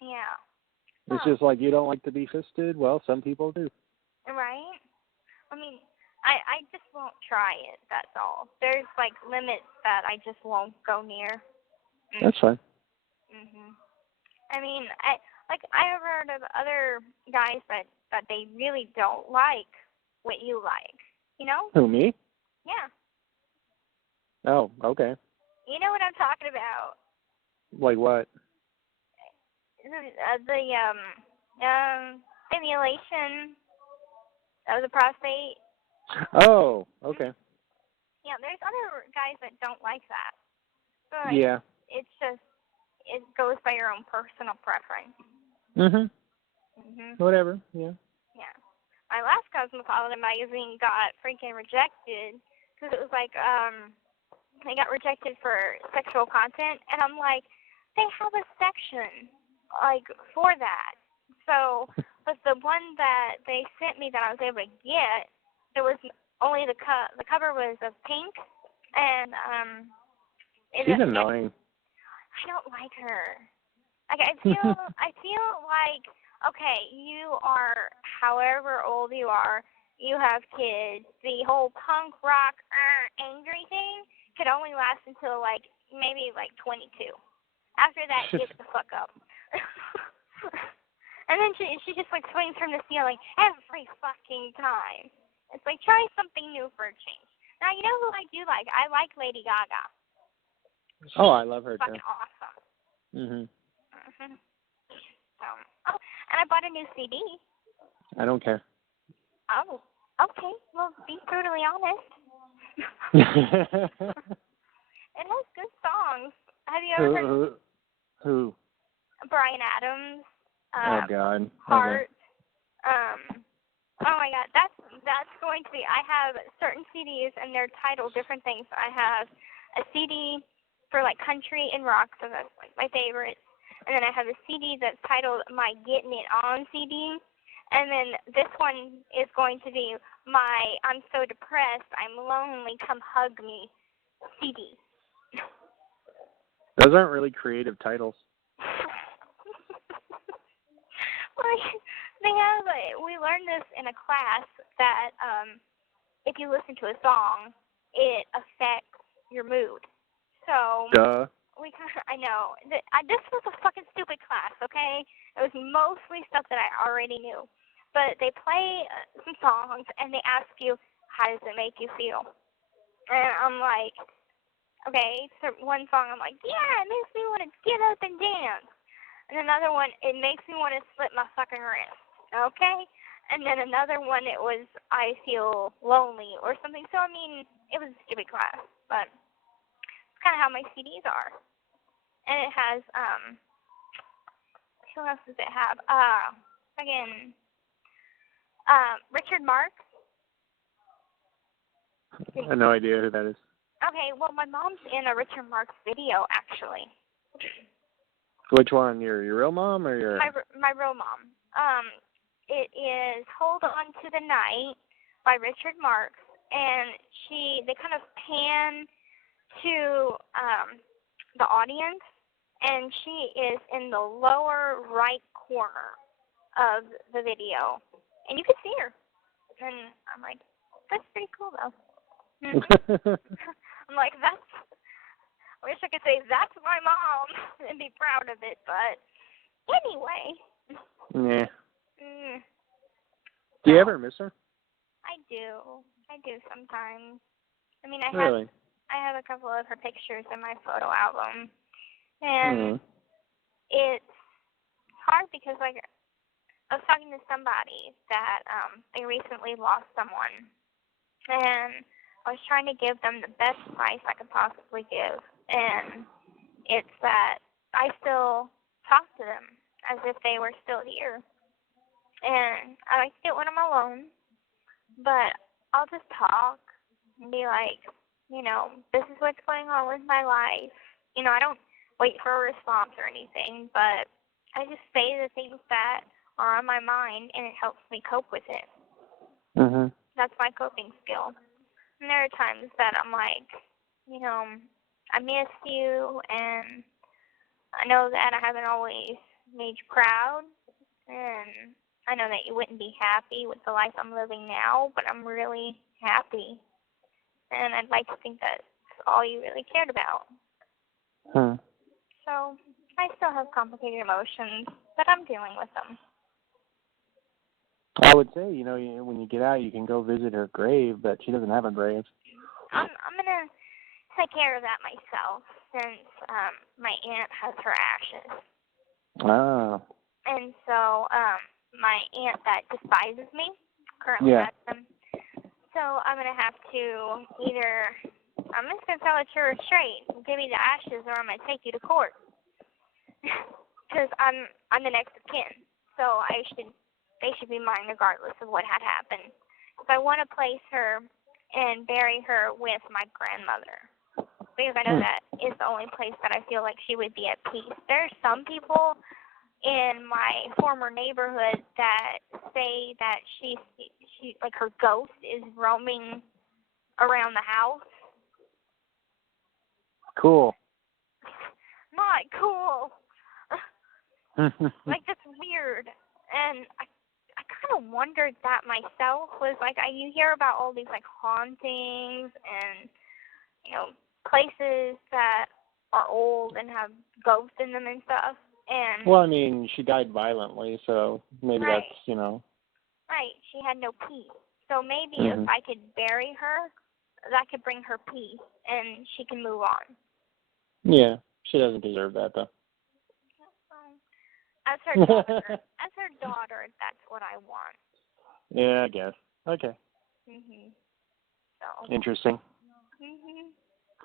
Yeah. It's just like you don't like to be fisted. Well, some people do. Right? I just won't try it, that's all. There's like limits that I just won't go near. That's fine. Mhm. I have heard of other guys that they really don't like what you like. Who, me? Yeah. Oh, okay. You know what I'm talking about. Like what? The stimulation of the prostate. Oh, okay. Yeah, there's other guys that don't like that. But Yeah. It's just, it goes by your own personal preference. Mhm. Mhm. Whatever. Yeah. Yeah. My last Cosmopolitan magazine got freaking rejected because it was like, they got rejected for sexual content, and I'm like, they have a section like for that. So, but the one that they sent me that I was able to get, there was only the cover was of pink, and she's annoying. I don't like her. Like I feel like, okay, you are however old you are, you have kids. The whole punk rock angry thing could only last until maybe 22. After that, get the fuck up. And then she just swings from the ceiling every fucking time. It's like, try something new for a change. Now, you know who I do like? I like Lady Gaga. Oh, I love her too. Fucking awesome. Mhm. Mhm. And I bought a new CD. I don't care. Oh, okay. Well, be brutally honest. It has good songs. Have you ever heard Who? Bryan Adams? Oh God. Heart. Okay. Oh my God, that's going to be. I have certain CDs and they're titled different things. I have a CD for country and rock, so that's my favorite. And then I have a CD that's titled My Getting It On CD. And then this one is going to be my I'm so depressed, I'm lonely, come hug me CD. Those aren't really creative titles. We learned this in a class that if you listen to a song, it affects your mood. So Duh. I know. This was a fucking stupid class, okay? It was mostly stuff that I already knew. But they play some songs, and they ask you, how does it make you feel? And I'm like, okay, so one song I'm like, yeah, it makes me want to get up and dance. And another one, it makes me want to slit my fucking wrist, okay? And then another one, it was, I feel lonely or something. So, I mean, it was a stupid class, but it's kind of how my CDs are. And it has, who else does it have? Richard Marx. I have no idea who that is. Okay, well, my mom's in a Richard Marx video, actually. Which one? Your real mom or your... My real mom. It is Hold On to the Night by Richard Marx, and they kind of pan to the audience, and she is in the lower right corner of the video, and you can see her. And I'm like, that's pretty cool, though. I'm like, I wish I could say that's my mom and be proud of it, but anyway. Yeah. Do you ever miss her? I do sometimes. I mean, I have a couple of her pictures in my photo album, and it's hard because, like, I was talking to somebody that they recently lost someone, and I was trying to give them the best advice I could possibly give, and it's that I still talk to them as if they were still here. And I like to do it when I'm alone, but I'll just talk and be like, this is what's going on with my life. I don't wait for a response or anything, but I just say the things that are on my mind, and it helps me cope with it. Mm-hmm. That's my coping skill. And there are times that I'm like, I miss you, and I know that I haven't always made you proud, and I know that you wouldn't be happy with the life I'm living now, but I'm really happy. And I'd like to think that's all you really cared about. So I still have complicated emotions, but I'm dealing with them. I would say, when you get out, you can go visit her grave, but she doesn't have a grave. I'm going to take care of that myself, since my aunt has her ashes. Ah. And so my aunt that despises me currently has them. So I'm going to have to I'm just going to tell it to her straight, give me the ashes, or I'm going to take you to court. Because I'm the next of kin. So they should be mine regardless of what had happened. So I want to place her and bury her with my grandmother. Because I know that is the only place that I feel like she would be at peace. There are some people in my former neighborhood that say that she like her ghost is roaming around the house. Cool. Not cool. Like, that's weird. And I kind of wondered that myself. Was like, you hear about all these like hauntings and places that are old and have ghosts in them and stuff. And well, I mean, she died violently, so maybe that's Right. She had no peace. So maybe if I could bury her, that could bring her peace, and she can move on. Yeah, she doesn't deserve that, though. As her daughter, that's what I want. Yeah, I guess. Okay. So. Interesting.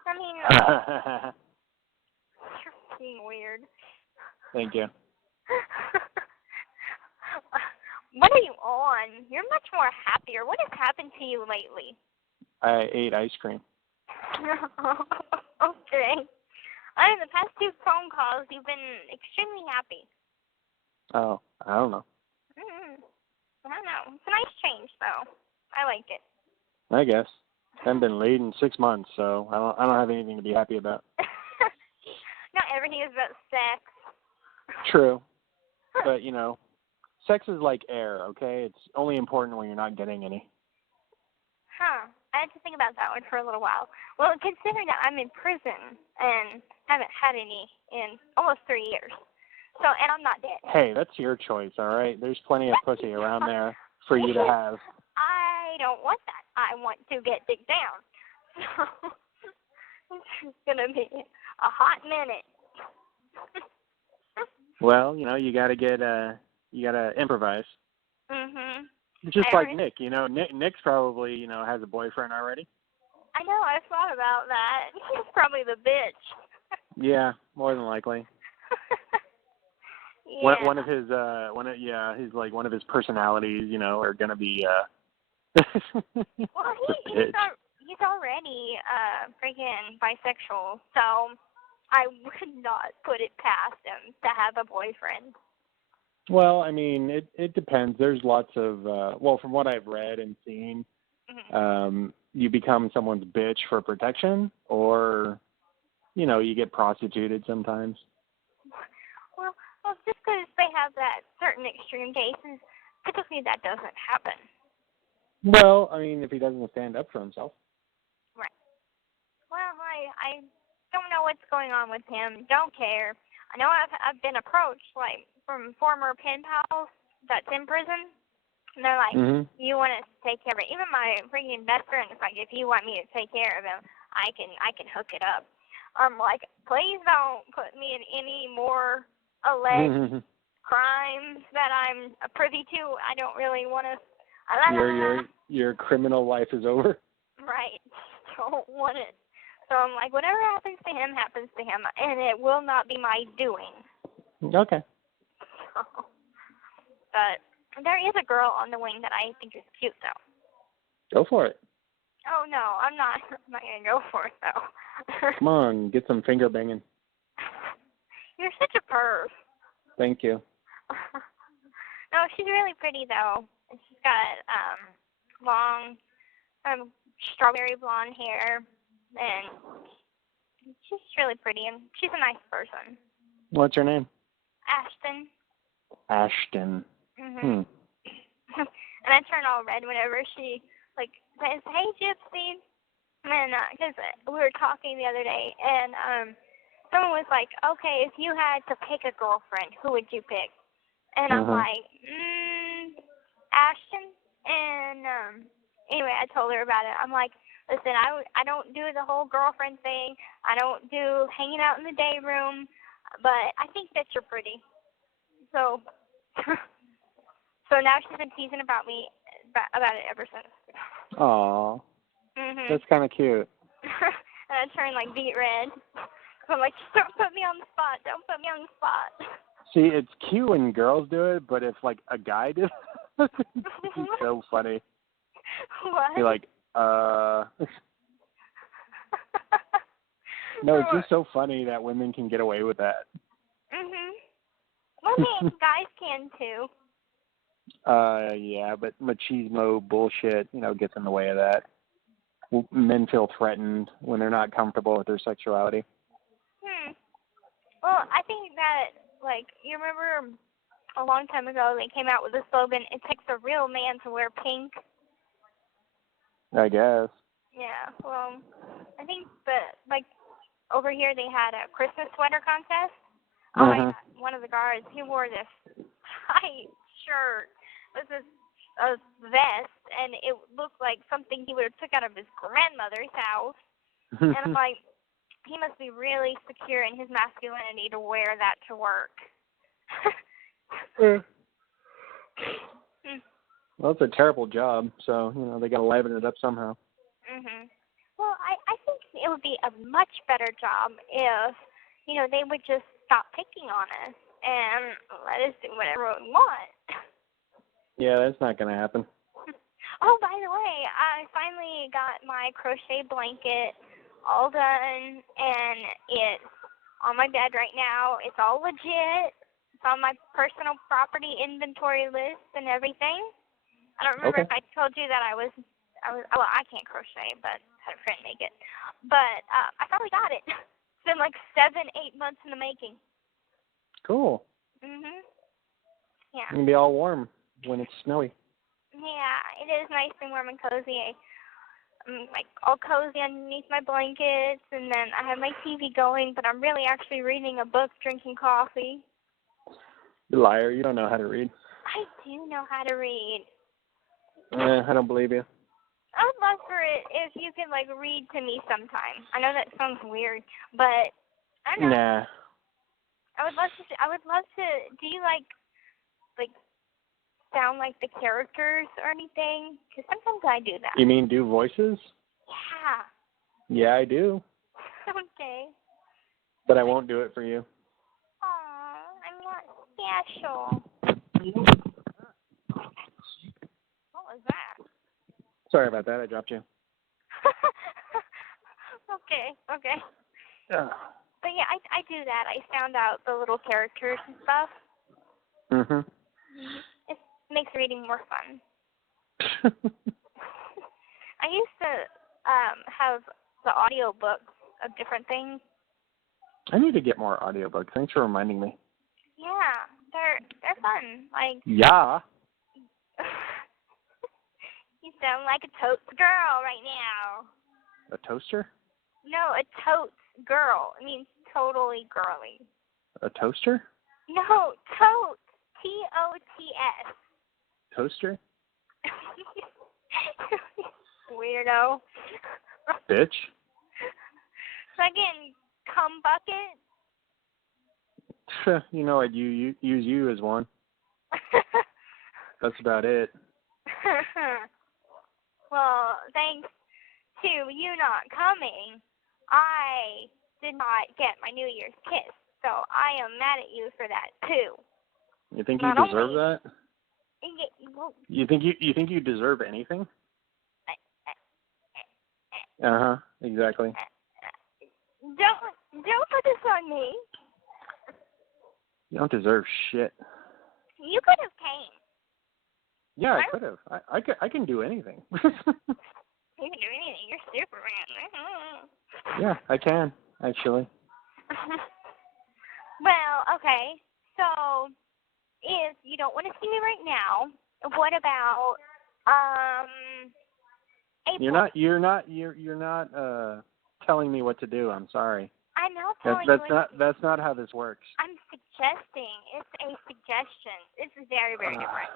I mean, you're being weird. Thank you. What are you on? You're much more happier. What has happened to you lately? I ate ice cream. Okay. In the past 2 phone calls, you've been extremely happy. Oh, I don't know. I don't know. It's a nice change, though. I like it. I guess. I haven't been laid in 6 months, so I don't have anything to be happy about. Not everything is about sex. True. But, sex is like air, okay? It's only important when you're not getting any. Huh. I had to think about that one for a little while. Well, considering that I'm in prison and haven't had any in almost 3 years. So, and I'm not dead. Hey, that's your choice, all right? There's plenty of pussy around there for you to have. I don't want that. I want to get dick down. So, it's going to be a hot minute. Well, you got to improvise. Mhm. Just like Nick, Nick's probably, has a boyfriend already. I know, I thought about that. He's probably the bitch. Yeah, more than likely. Yeah. One of his he's like one of his personalities, are gonna be Well, he's already freaking bisexual, so I would not put it past him to have a boyfriend. Well, I mean, it depends. There's lots of from what I've read and seen, you become someone's bitch for protection, or you get prostituted sometimes. Well, just because they have that certain extreme cases, typically that doesn't happen. Well, I mean, if he doesn't stand up for himself. Right. Well, I don't know what's going on with him. Don't care. I know I've been approached, like, from former pen pals that's in prison. And they're like, you want us to take care of it. Even my freaking best friend is like, if you want me to take care of him, I can hook it up. I'm like, please don't put me in any more alleged crimes that I'm privy to. I don't really want to. Your criminal life is over. Right. Don't want it. So I'm like, whatever happens to him, and it will not be my doing. Okay. But there is a girl on the wing that I think is cute, though. Go for it. Oh, no, I'm not going to go for it, though. Come on, get some finger banging. You're such a perv. Thank you. No, she's really pretty, though. She's got long, strawberry blonde hair, and she's really pretty, and she's a nice person. What's her name? Ashton. Ashton. And I turn all red whenever she says, "Hey, Gypsy," and because we were talking the other day, and someone was like, "Okay, if you had to pick a girlfriend, who would you pick?" And I'm like, Ashton. And anyway, I told her about it. I'm like, listen, I don't do the whole girlfriend thing. I don't do hanging out in the day room, but I think that you're pretty. So, so now she's been teasing about me about it ever since. Aw. That's kind of cute. And I turned like beet red. I'm like, don't put me on the spot. Don't put me on the spot. See, it's cute when girls do it, but if like a guy did, it's so funny. What? You're like, No, it's just so funny that women can get away with that. Well, hey, guys can too. Yeah, but machismo bullshit, gets in the way of that. Men feel threatened when they're not comfortable with their sexuality. Well, I think that, you remember a long time ago they came out with the slogan, "It takes a real man to wear pink." I guess. Yeah, well, I think that, over here they had a Christmas sweater contest. Oh my God, one of the guards, he wore this tight shirt with this vest, and it looked like something he would have took out of his grandmother's house. And I'm like, he must be really secure in his masculinity to wear that to work. Well, it's a terrible job, so, they got to liven it up somehow. Well, I think it would be a much better job if, they would just stop picking on us and let us do whatever we want. Yeah, that's not going to happen. Oh, by the way, I finally got my crochet blanket all done, and it's on my bed right now. It's all legit. It's on my personal property inventory list and everything. I don't remember if I told you that I was, well, I can't crochet, but I had a friend make it. But I finally got it. It's been like 7-8 months in the making. Cool. Mhm. Yeah. It's going to be all warm when it's snowy. Yeah, it is nice and warm and cozy. I'm like all cozy underneath my blankets, and then I have my TV going, but I'm really actually reading a book, drinking coffee. You liar, you don't know how to read. I do know how to read. I don't believe you. I would love for it if you could like read to me sometime. I know that sounds weird, but I don't know. Nah. I would love to. Do you like sound like the characters or anything? Because sometimes I do that. You mean do voices? Yeah. Yeah, I do. Okay. But I won't do it for you. Aw, I'm not special. What was that? Sorry about that. I dropped you. Okay. But yeah, I do that. I sound out the little characters and stuff. Mhm. It makes reading more fun. I used to have the audio books of different things. I need to get more audiobooks. Thanks for reminding me. Yeah, they're fun. Like Yeah. You sound like a totes girl right now. A toaster? No, a totes girl. It means totally girly. A toaster? No, totes. T-O-T-S. Toaster? Weirdo. Bitch. Fucking cum bucket. You know, I'd use you as one. That's about it. Well, thanks to you not coming, I did not get my New Year's kiss. So I am mad at you for that too. You think you deserve that? Well, You think you deserve anything? Exactly. Don't put this on me. You don't deserve shit. You could have came. Yeah, I could have. I can do anything. You can do anything. You're Superman. Yeah, I can actually. Well, okay. So, if you don't want to see me right now, what about April? You're not telling me what to do. I'm sorry. I'm not telling you. That's not how this works. I'm suggesting. It's a suggestion. It's very, very different.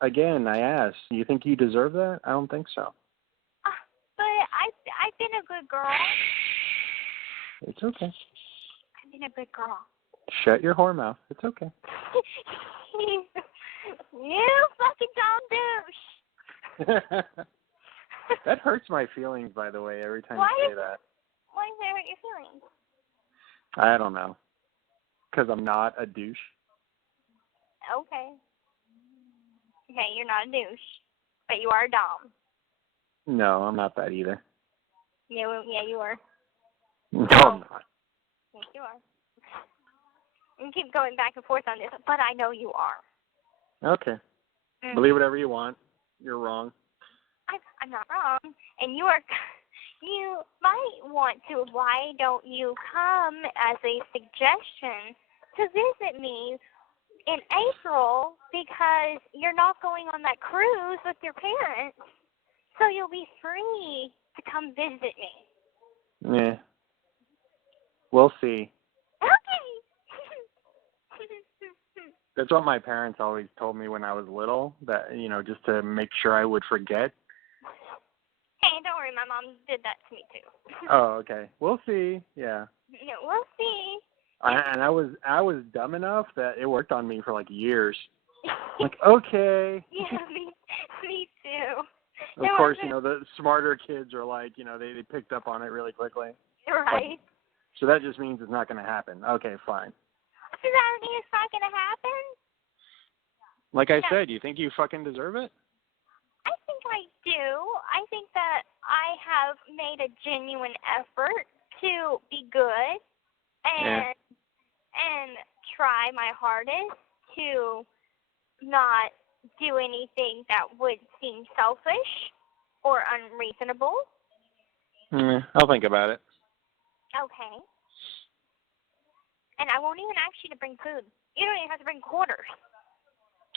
Again, I asked. You think you deserve that? I don't think so. But I've been a good girl. It's okay. I've been a good girl. Shut your whore mouth. It's okay. You fucking dumb douche. That hurts my feelings, by the way, every time you say that. Why does that hurt your feelings? I don't know. Because I'm not a douche. Okay. Okay, you're not a douche, but you are dumb. No, I'm not that either. Yeah, you are. No, I'm not. Yes, you are. You keep going back and forth on this, but I know you are. Okay. Believe whatever you want. You're wrong. I'm not wrong. And you might want to. Why don't you come as a suggestion to visit me in April, because you're not going on that cruise with your parents, so you'll be free to come visit me. Yeah. We'll see. Okay. That's what my parents always told me when I was little, that, just to make sure I would forget. Hey, don't worry, my mom did that to me too. Oh, okay. We'll see. Yeah. Yeah, we'll see. And I was dumb enough that it worked on me for like years. Like, okay. Yeah, me too. Of course, the smarter kids are like, they picked up on it really quickly. Right. So that just means it's not going to happen. Okay, fine. Does that mean it's not going to happen? Like I said, you think you fucking deserve it? I think I do. I think that I have made a genuine effort to be good. And and try my hardest to not do anything that would seem selfish or unreasonable. I'll think about it. Okay. And I won't even ask you to bring food. You don't even have to bring quarters.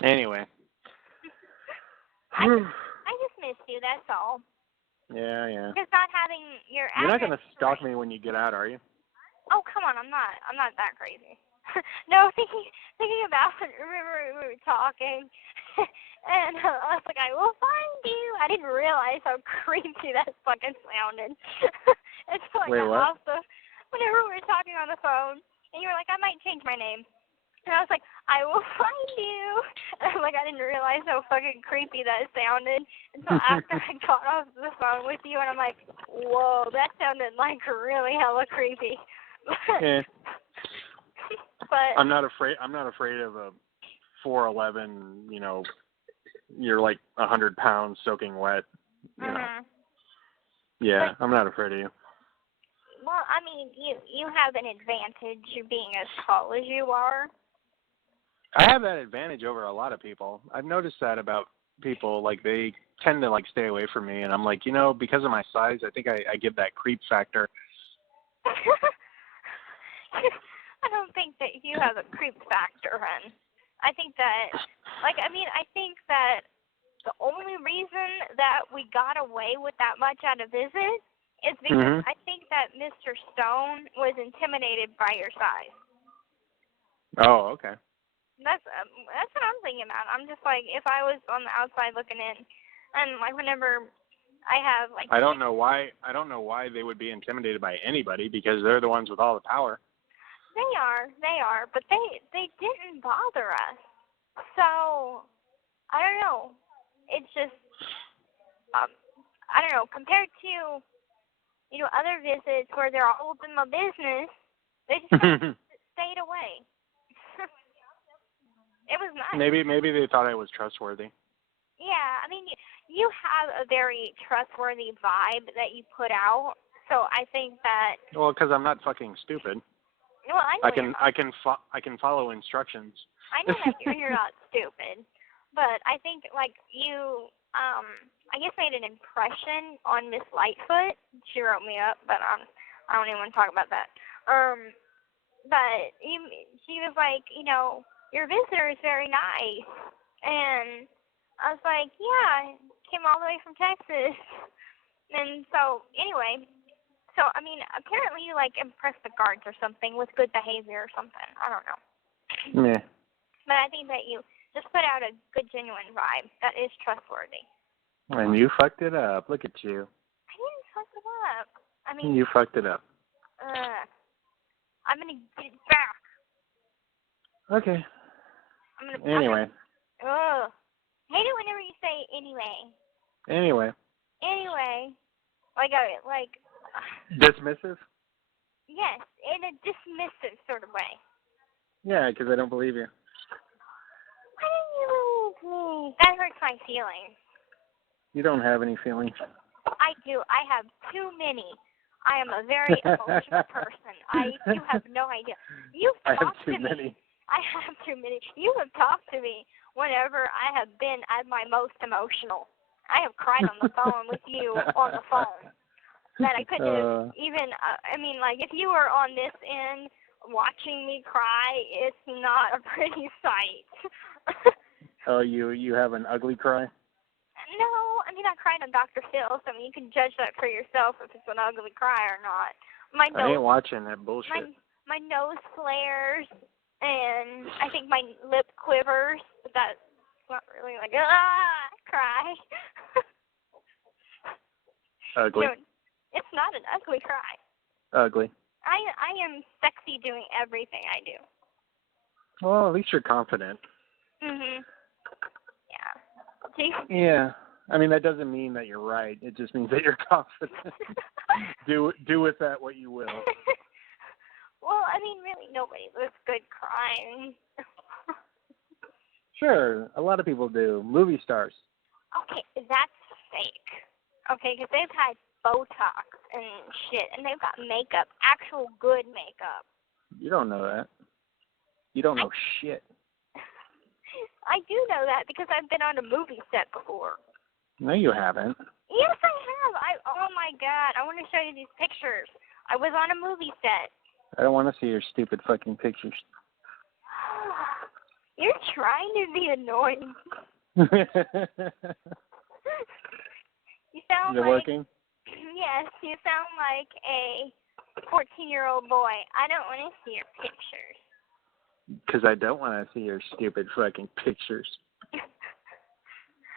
Anyway. I just missed you, that's all. Yeah. Just not having your You're not address going to stalk right. me when you get out, are you? Oh, come on, I'm not that crazy. No, thinking about it, remember we were talking, and I was like, I will find you. I didn't realize how creepy that fucking sounded. Until I got off whenever we were talking on the phone, and you were like, I might change my name. And I was like, I will find you. And I'm like, I didn't realize how fucking creepy that sounded until after I got off the phone with you, and I'm like, whoa, that sounded like really hella creepy. Yeah. But I'm not afraid of a 4'11", you're like 100 pounds soaking wet. You know. Yeah, but, I'm not afraid of you. Well, I mean, you have an advantage being as tall as you are. I have that advantage over a lot of people. I've noticed that about people, like they tend to like stay away from me, and I'm like, because of my size, I think I give that creep factor. I don't think that you have a creep factor, hon. I think that, I think that the only reason that we got away with that much at a visit is because I think that Mr. Stone was intimidated by your size. Oh, okay. That's what I'm thinking about. I'm just like, if I was on the outside looking in, and like whenever I have like. I don't know why they would be intimidated by anybody, because they're the ones with all the power. They are, but they didn't bother us. So, I don't know. It's just, I don't know, compared to, other visits where they're all up in my business, they just stayed away. It was nice. Maybe they thought I was trustworthy. Yeah, I mean, you have a very trustworthy vibe that you put out, so I think that. Well, because I'm not fucking stupid. Well, I know I can follow instructions. I know that you're not stupid, but I think like you, I guess made an impression on Miss Lightfoot. She wrote me up, but I don't even want to talk about that. But she was like, your visitor is very nice, and I was like, yeah, I came all the way from Texas, and so anyway. So, I mean, apparently you, impressed the guards or something with good behavior or something. I don't know. Yeah. But I think that you just put out a good, genuine vibe that is trustworthy. And you fucked it up. Look at you. I didn't fuck it up. I mean. You fucked it up. I'm going to get it back. Okay. Anyway. Hate it whenever you say anyway. Anyway. Dismissive? Yes, in a dismissive sort of way. Yeah, because I don't believe you. Why don't you believe me? That hurts my feelings. You don't have any feelings. I do. I have too many. I am a very emotional person. You have no idea. You've talked to me. Many. I have too many. You have talked to me whenever I have been at my most emotional. I have cried on the phone with you on the phone. That I couldn't have even, if you were on this end watching me cry, it's not a pretty sight. Oh, you have an ugly cry? No, I cried on Dr. Phil, so you can judge that for yourself if it's an ugly cry or not. I ain't watching that bullshit. My nose flares, and I think my lip quivers, but that's not really cry. Ugly. It's not an ugly cry. Ugly. I am sexy doing everything I do. Well, at least you're confident. Mhm. Yeah. See? Yeah. That doesn't mean that you're right. It just means that you're confident. Do with that what you will. Well, really, nobody looks good crying. Sure, a lot of people do. Movie stars. Okay, that's fake. Okay, because they've had Botox and shit, and they've got makeup, actual good makeup. You don't know that. You don't know shit. I do know that because I've been on a movie set before. No, you haven't. Yes, I have. Oh my God, I want to show you these pictures. I was on a movie set. I don't want to see your stupid fucking pictures. You're trying to be annoying. You sound Is it like... working? Yes, you sound like a 14-year-old boy. I don't want to see your pictures. Because I don't want to see your stupid fucking pictures.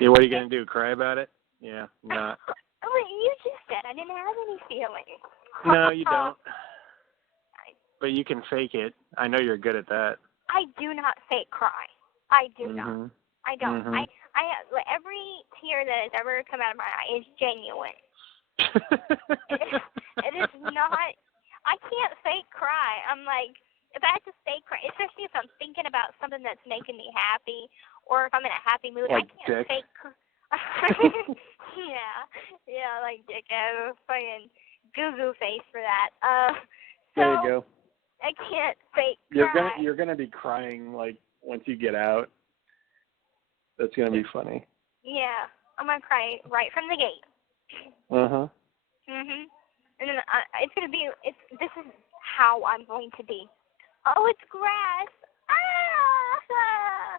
Yeah, what are you going to do, cry about it? Yeah, not. Wait, you just said I didn't have any feelings. No, you don't. But you can fake it. I know you're good at that. I do not fake cry. I do not. I don't. Mm-hmm. Every tear that has ever come out of my eye is genuine. It is not. I can't fake cry. I'm like, if I had to fake cry, especially if I'm thinking about something that's making me happy, or if I'm in a happy mood, like I can't dick. fake cry. Yeah, like dick. I have a fucking goo-goo face for that. So there you go. I can't fake cry. You're gonna be crying like once you get out. That's gonna be funny. Yeah, I'm gonna cry right from the gate. Uh-huh. Mhm. And then it's gonna be. This is how I'm going to be. Oh, it's grass. Ah!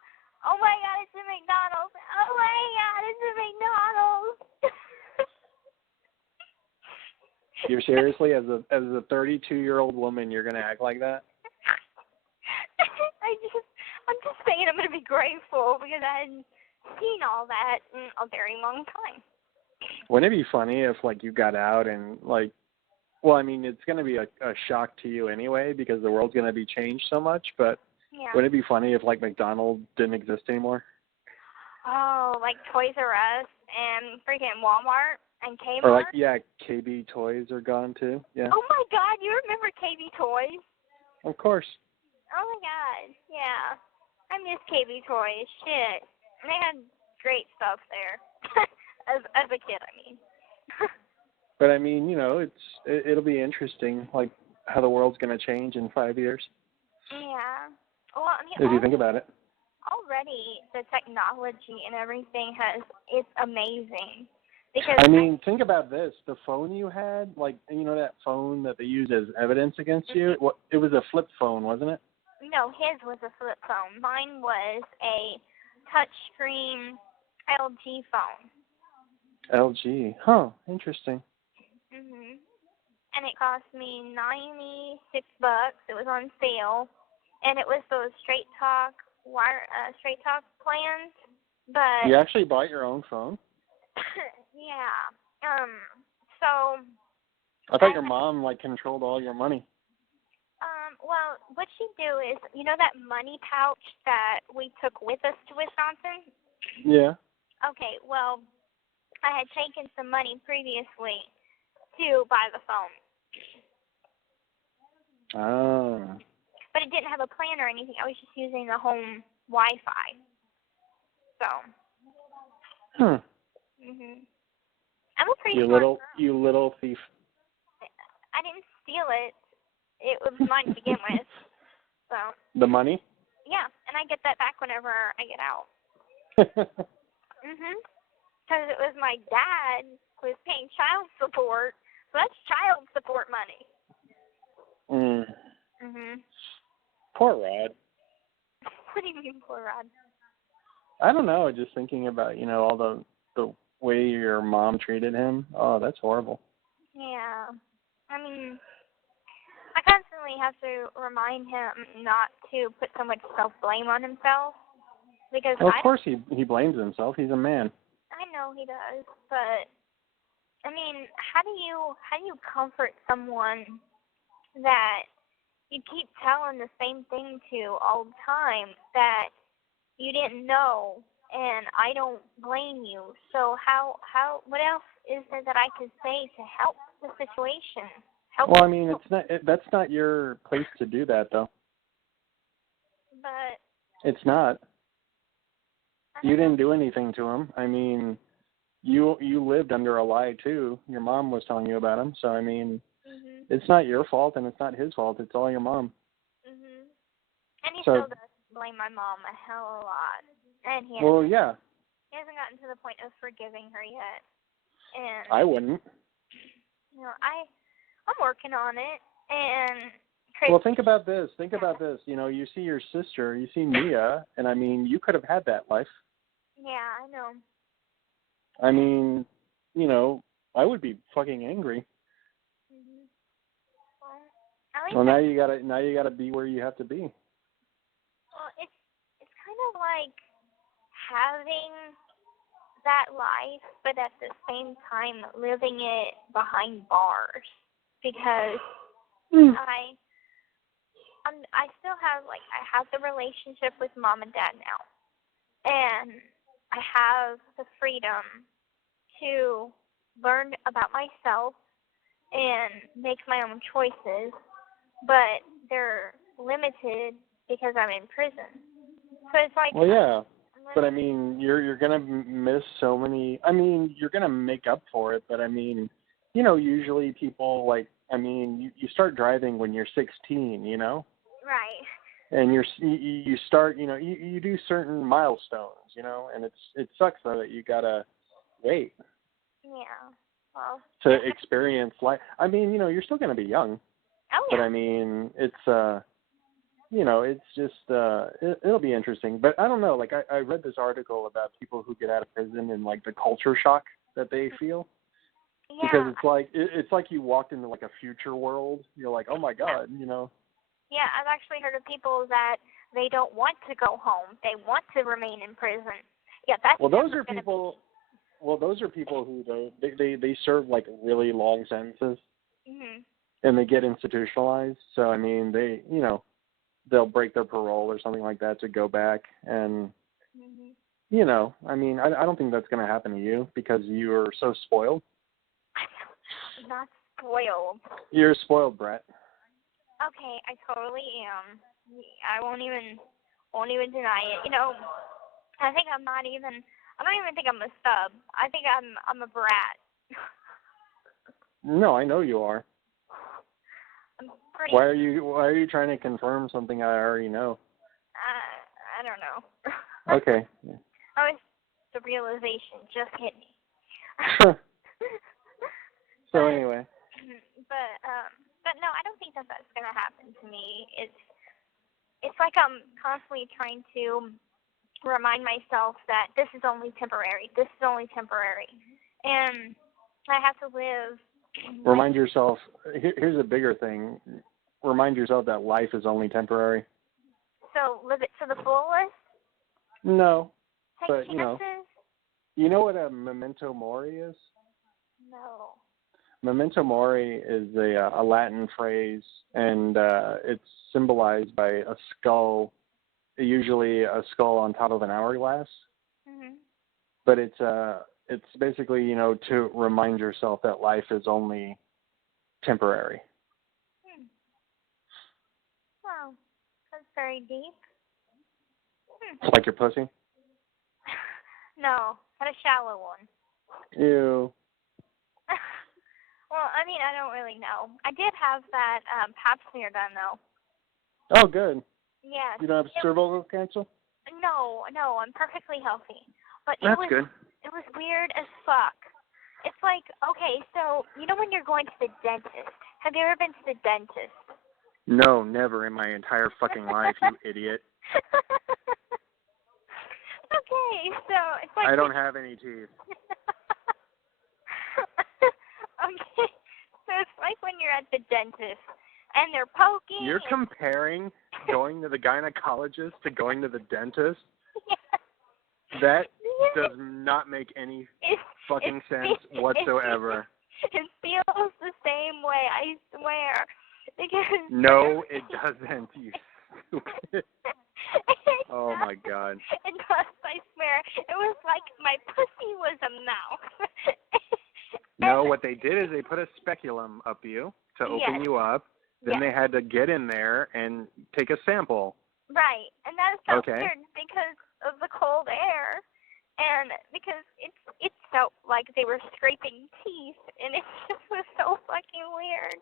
Oh my God, it's a McDonald's. Oh my God, it's a McDonald's. You're seriously, as a 32-year-old woman, you're gonna act like that? I'm just saying I'm gonna be grateful because I hadn't seen all that in a very long time. Wouldn't it be funny if, like, you got out and, like, well, I mean, it's going to be a shock to you anyway because the world's going to be changed so much, but wouldn't it be funny if, like, McDonald's didn't exist anymore? Oh, like Toys R Us and freaking Walmart and Kmart? Or, like, yeah, KB Toys are gone, too. Yeah. Oh, my God, you remember KB Toys? Of course. Oh, my God, yeah. I miss KB Toys, shit. They had great stuff there. As a kid, I mean. But I mean, you know, it'll be interesting, like how the world's going to change in 5 years. Yeah. Well, I mean, if you think about it. Already, the technology and everything it's amazing. Because I mean, think about this: the phone you had, like, you know, that phone that they use as evidence against you. It was a flip phone, wasn't it? No, his was a flip phone. Mine was a touchscreen LG phone. LG. Huh. Interesting. Mhm. And it cost me $96. It was on sale, and it was those straight talk plans. But you actually bought your own phone? yeah. So. I thought your mom like controlled all your money. Well, what she'd do is, you know that money pouch that we took with us to Wisconsin? Yeah. Okay. Well, I had taken some money previously to buy the phone. Oh. But it didn't have a plan or anything. I was just using the home Wi-Fi. So. Mhm. I'm a pretty smart girl. You little thief. I didn't steal it. It was mine to begin with. So. The money? Yeah, and I get that back whenever I get out. Mhm. Because it was my dad who was paying child support, so that's child support money. Mhm. Poor Rod. What do you mean, poor Rod? I don't know. Just thinking about, you know, all the way your mom treated him. Oh, that's horrible. Yeah. I mean, I constantly have to remind him not to put so much self-blame on himself. Because well, of course he blames himself. He's a man. I know he does, but I mean, how do you comfort someone that you keep telling the same thing to all the time that you didn't know, and I don't blame you. So how what else is there that I could say to help the situation? Well, I mean, that's not your place to do that, though. But it's not. You didn't do anything to him. I mean, you lived under a lie too. Your mom was telling you about him, so I mean, it's not your fault and it's not his fault. It's all your mom. And he still does blame my mom a hell of a lot. And he hasn't gotten to the point of forgiving her yet. And I wouldn't. You know, I'm working on it. And well, think about this. You know, you see your sister, you see Mia, and I mean, you could have had that life. Yeah, I know. I mean, you know, I would be fucking angry. Mm-hmm. Well, now you gotta be where you have to be. Well, it's kind of like having that life, but at the same time living it behind bars, because I still have, like, I have the relationship with mom and dad now, and I have the freedom to learn about myself and make my own choices, but they're limited because I'm in prison. So it's like, well, yeah, but I mean, you're gonna miss so many. I mean, you're gonna make up for it, but I mean, you know, usually people, like, I mean, you start driving when you're 16, you know. Right. And you start, you know, you do certain milestones, you know, and it sucks though that you gotta wait. Yeah. Well. To experience life. I mean, you know, you're still gonna be young. Oh yeah. But I mean, it's you know, it's just it'll be interesting. But I don't know. Like I read this article about people who get out of prison and like the culture shock that they feel. Yeah. Because it's like you walked into like a future world. You're like, oh my god, you know. Yeah, I've actually heard of people that they don't want to go home. They want to remain in prison. Yeah, that's. Well, those are people. Well, those are people who they serve like really long sentences. Mhm. And they get institutionalized. So I mean, they, you know, they'll break their parole or something like that to go back. And you know, I mean, I don't think that's going to happen to you because you're so spoiled. Not spoiled. You're spoiled, Brett. Okay, I totally am. I won't even deny it. You know, I don't even think I'm a stub. I think I'm a brat. No, I know you are. Pretty. Why are you trying to confirm something I already know? I don't know. Okay. The realization just hit me. So anyway. But no, I don't think that's going to happen to me. It's like I'm constantly trying to remind myself that this is only temporary. This is only temporary, and I have to live. Remind yourself. Here's a bigger thing. Remind yourself that life is only temporary. So live it to the fullest? No. Take but chances? You know what a memento mori is? No. Memento mori is a Latin phrase, and it's symbolized by a skull, usually a skull on top of an hourglass. Mhm. But it's basically, you know, to remind yourself that life is only temporary. Wow, that's very deep. Like your pussy? No, not a shallow one. Ew. Well, I mean, I don't really know. I did have that pap smear done, though. Oh, good. Yeah. You don't have cervical cancer? No, I'm perfectly healthy. But That's good. It was weird as fuck. It's like, okay, so, you know when you're going to the dentist? Have you ever been to the dentist? No, never in my entire fucking life, you idiot. Okay, so it's like... I don't have any teeth. Okay, so it's like when you're at the dentist and they're poking. You're comparing going to the gynecologist to going to the dentist? Yeah. That does not make any fucking sense whatsoever. It feels the same way, I swear. Because no, it doesn't, you stupid. Oh, my God. It does, I swear. It was like my pussy was a mouth. No, what they did is they put a speculum up you to open you up. Then they had to get in there and take a sample. Right, and that felt weird because of the cold air, and because it felt like they were scraping teeth, and it just was so fucking weird.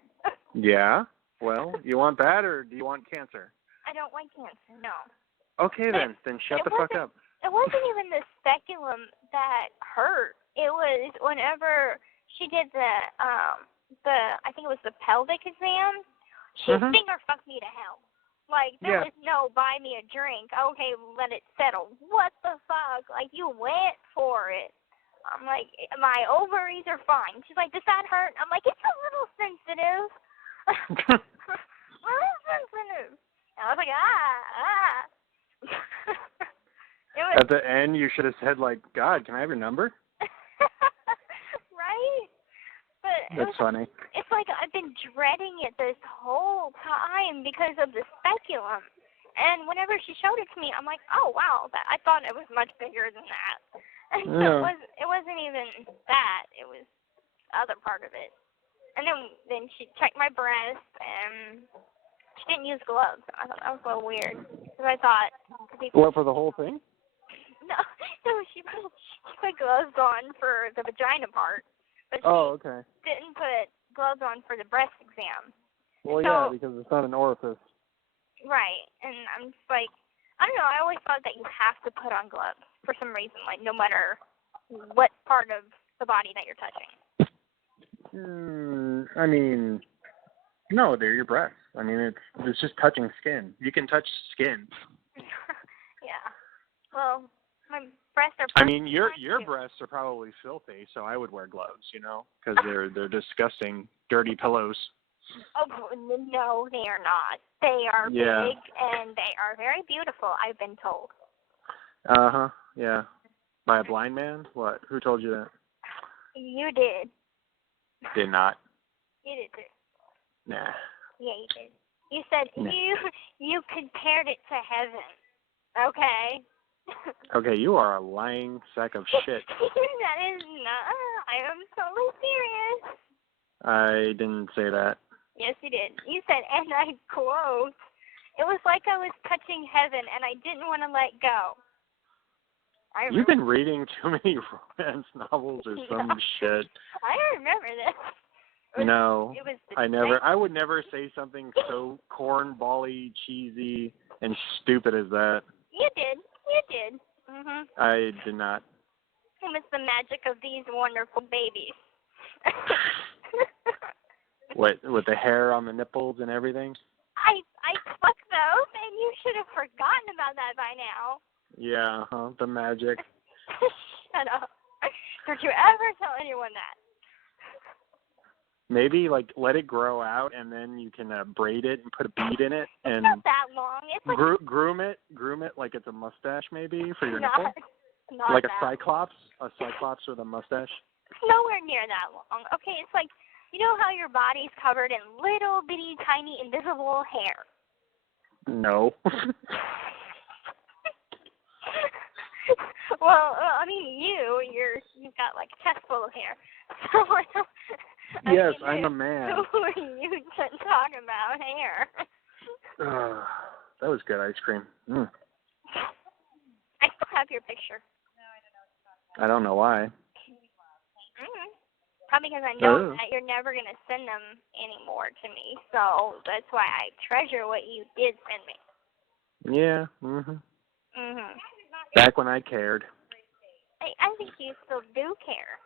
Yeah? Well, you want that or do you want cancer? I don't like cancer, no. Okay, then shut the fuck up. It wasn't even the speculum that hurt. It was whenever she did the I think it was the pelvic exam. She finger fucked me to hell. Like, there was no buy me a drink. Okay, let it settle. What the fuck? Like, you went for it. I'm like, my ovaries are fine. She's like, does that hurt? I'm like, it's a little sensitive. A little sensitive. And I was like, At the end, you should have said, like, God, can I have your number? Right? But That's funny. It's like I've been dreading it this whole time because of the speculum. And whenever she showed it to me, I'm like, oh, wow, I thought it was much bigger than that. And so it wasn't even that. It was the other part of it. And then she checked my breast, and she didn't use gloves. I thought that was a little weird. Because I thought... What, for the whole thing? No, she put gloves on for the vagina part. But she didn't put gloves on for the breast exam. Well, yeah, because it's not an orifice. Right. And I'm just like, I don't know, I always thought that you have to put on gloves for some reason, like no matter what part of the body that you're touching. I mean, no, they're your breasts. I mean, it's just touching skin. You can touch skin. Yeah. Well, my breasts are... I mean, your breasts are probably filthy, so I would wear gloves, you know, because they're disgusting, dirty pillows. Oh, no, they are not. They are big, and they are very beautiful, I've been told. Uh-huh, yeah. By a blind man? What? Who told you that? You did. Did not. You did too. Nah. Yeah, you did. You said you compared it to heaven. Okay? Okay, you are a lying sack of shit. That is not. I am totally serious. I didn't say that. Yes, you did. You said, and I quote, it was like I was touching heaven and I didn't want to let go. You've been reading too many romance novels or some shit. I remember this. No, I would never say something so cornbally, cheesy, and stupid as that. You did. You did. Mhm. I did not. It was the magic of these wonderful babies. What, with the hair on the nipples and everything? I fucked those, and you should have forgotten about that by now. Yeah, the magic. Shut up. Don't you ever tell anyone that. Maybe, like, let it grow out, and then you can braid it and put a bead in it. And it's not that long. It's like groom it like it's a mustache, maybe, for your nipple? Not like that. a cyclops with a mustache? Nowhere near that long. Okay, it's like, you know how your body's covered in little bitty tiny invisible hair? No. Well, I mean, you've got like a chest full of hair. Yes, I'm a man. Who are you to talk about hair? That was good ice cream. I still have your picture. I don't know why. Probably because I know that you're never going to send them anymore to me. So that's why I treasure what you did send me. Yeah. Back when I cared. I think you still do care.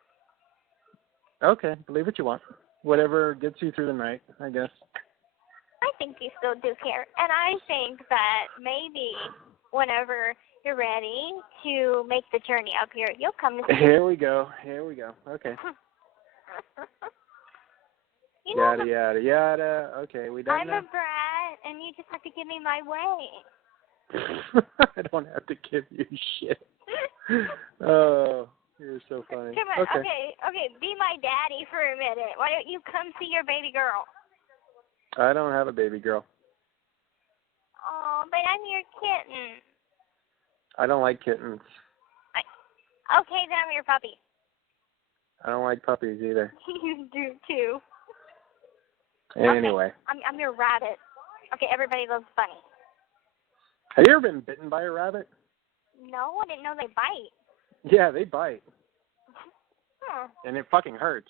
Okay, believe what you want. Whatever gets you through the night, I guess. I think you still do care. And I think that maybe whenever you're ready to make the journey up here, you'll come to see Here we go. Okay. Yada, yada, yada. Okay, we done I'm now? a brat, and you just have to give me my way. I don't have to give you shit. Oh, you're so funny. Come on, okay, be my daddy for a minute. Why don't you come see your baby girl? I don't have a baby girl. Oh, but I'm your kitten. I don't like kittens. Okay, then I'm your puppy. I don't like puppies either. You do too. Anyway. Okay, I'm your rabbit. Okay, everybody loves Bunny. Have you ever been bitten by a rabbit? No, I didn't know they bite. Yeah, they bite. Huh. And it fucking hurts.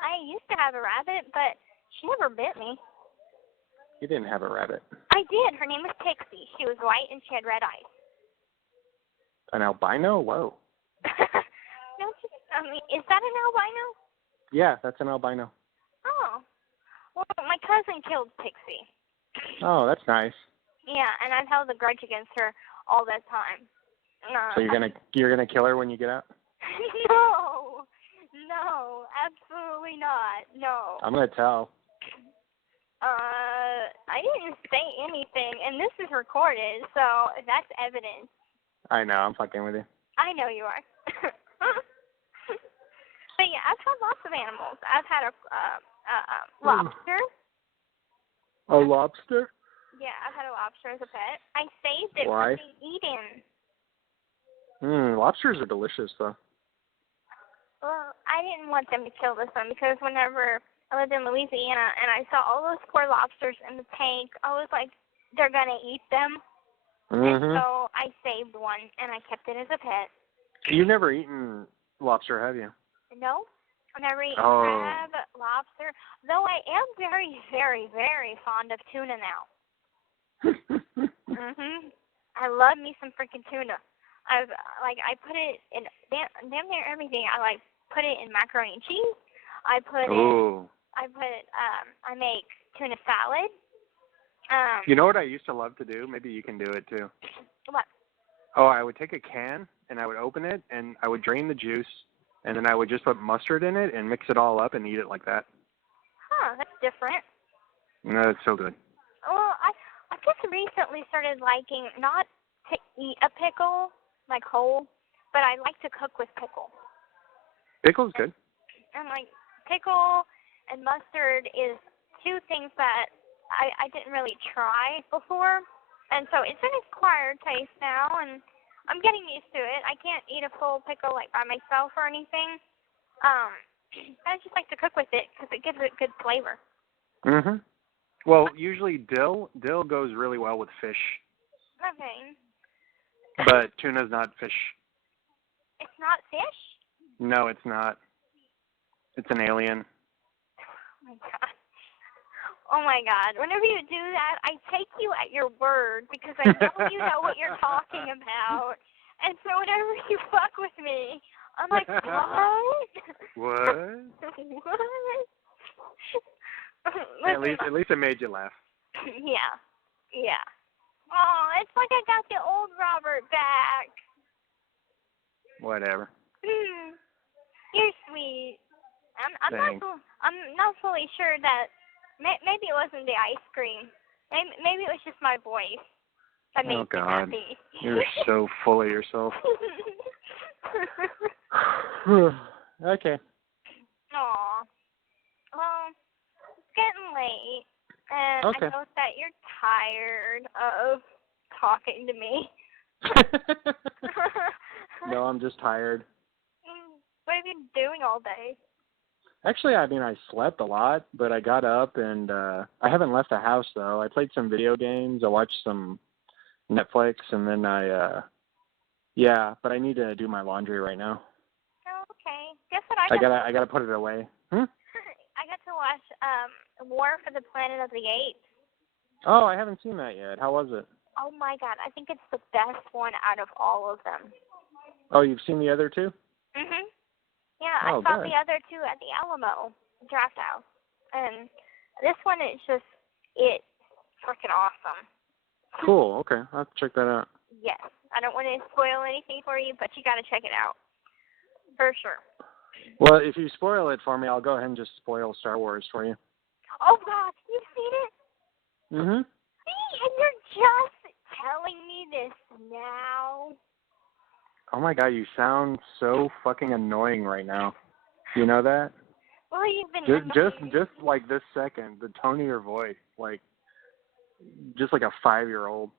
I used to have a rabbit, but she never bit me. You didn't have a rabbit. I did. Her name was Pixie. She was white and she had red eyes. An albino? Whoa. No, I mean, is that an albino? Yeah, that's an albino. Oh. Well, my cousin killed Pixie. Oh, that's nice. Yeah, and I've held a grudge against her all that time. So you're gonna kill her when you get out? No, absolutely not. No. I'm gonna tell. I didn't say anything, and this is recorded, so that's evidence. I know, I'm fucking with you. I know you are. But yeah, I've had lots of animals. I've had a lobster. A lobster? Yeah, I've had a lobster as a pet. I saved it Why? for being eaten. Lobsters are delicious, though. Well, I didn't want them to kill this one because whenever I lived in Louisiana and I saw all those poor lobsters in the tank, I was like, they're going to eat them. And so I saved one and I kept it as a pet. You've never eaten lobster, have you? No, I've never eaten crab, lobster, though I am very, very, very fond of tuna now. I love me some freaking tuna. I put it in damn near everything. I put it in macaroni and cheese. I make tuna salad. You know what I used to love to do? Maybe you can do it too. What? Oh, I would take a can and I would open it and I would drain the juice and then I would just put mustard in it and mix it all up and eat it like that. Huh, that's different. No, it's so good. Well, I just recently started liking not to eat a pickle, like whole, but I like to cook with pickle. Pickle's good. And like pickle and mustard is two things that I didn't really try before. And so it's an acquired taste now, and I'm getting used to it. I can't eat a full pickle like by myself or anything. I just like to cook with it because it gives it good flavor. Well, usually dill goes really well with fish. Okay. But tuna's not fish. It's not fish? No, it's not. It's an alien. Oh my god. Oh my god. Whenever you do that, I take you at your word because I know you know what you're talking about. And so whenever you fuck with me, I'm like, what? What? What? At least it made you laugh. Yeah. Yeah. Oh, it's like I got the old Robert back. Whatever. You're sweet. I'm not fully sure that maybe it wasn't the ice cream. Maybe it was just my voice that made me happy. You're so full of yourself. Okay. Aw. Well, it's getting late, and I know that you're tired of talking to me. No, I'm just tired. What have you been doing all day? Actually, I mean, I slept a lot, but I got up and I haven't left the house, though. I played some video games. I watched some Netflix, and then but I need to do my laundry right now. Oh, okay. Guess what I gotta put it away. I got to watch War for the Planet of the Apes. Oh, I haven't seen that yet. How was it? Oh my god, I think it's the best one out of all of them. Oh, you've seen the other two? Yeah, I saw the other two at the Alamo Draft House. And this one is just, it's freaking awesome. Cool, okay. I'll have to check that out. Yes. I don't want to spoil anything for you, but you got to check it out. For sure. Well, if you spoil it for me, I'll go ahead and just spoil Star Wars for you. Oh god, you've seen it? See, and you're just telling me this now. Oh my god, you sound so fucking annoying right now. You know that? Well, you've been just like this second, the tone of your voice, like just like a 5-year-old.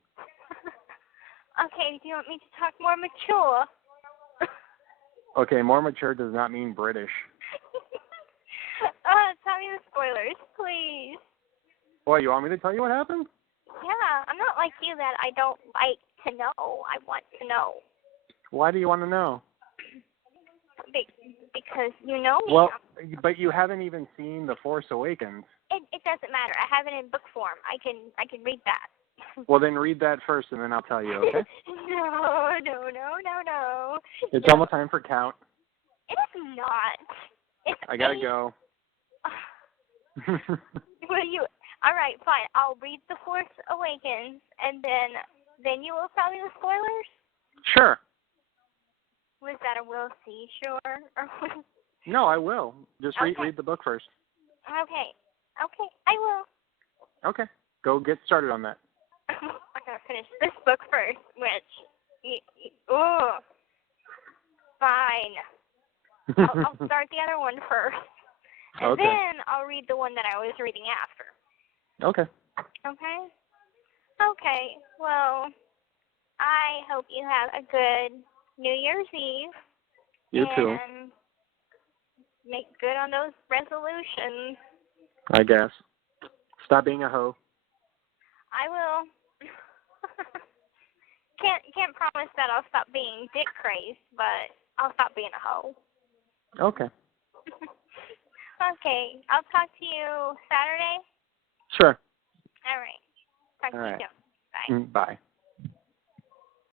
Okay, do you want me to talk more mature? Okay, more mature does not mean British. Tell me the spoilers, please. What, you want me to tell you what happened? Yeah, I'm not like you that I don't like to know. I want to know. Why do you want to know? Because you know me. Well, but you haven't even seen The Force Awakens. It doesn't matter. I have it in book form. I can read that. Well, then read that first, and then I'll tell you, okay? No. It's almost time for count. It is not. It's I gotta 8. go. Will you? All right, fine. I'll read The Force Awakens, and then you will tell me the spoilers? Sure. Was that a will see, sure? No, I will. Just Okay. read the book first. Okay, I will. Okay. Go get started on that. I gotta finish this book first, which, fine. I'll start the other one first, and Okay. then I'll read the one that I was reading after. Okay. Okay? Okay, well, I hope you have a good New Year's Eve. You too. And make good on those resolutions. I guess. Stop being a hoe. I will. Can't promise that I'll stop being dick crazed, but I'll stop being a hoe. Okay. Okay, I'll talk to you Saturday. Sure. All right. Talk All to right. you soon. Bye. Bye.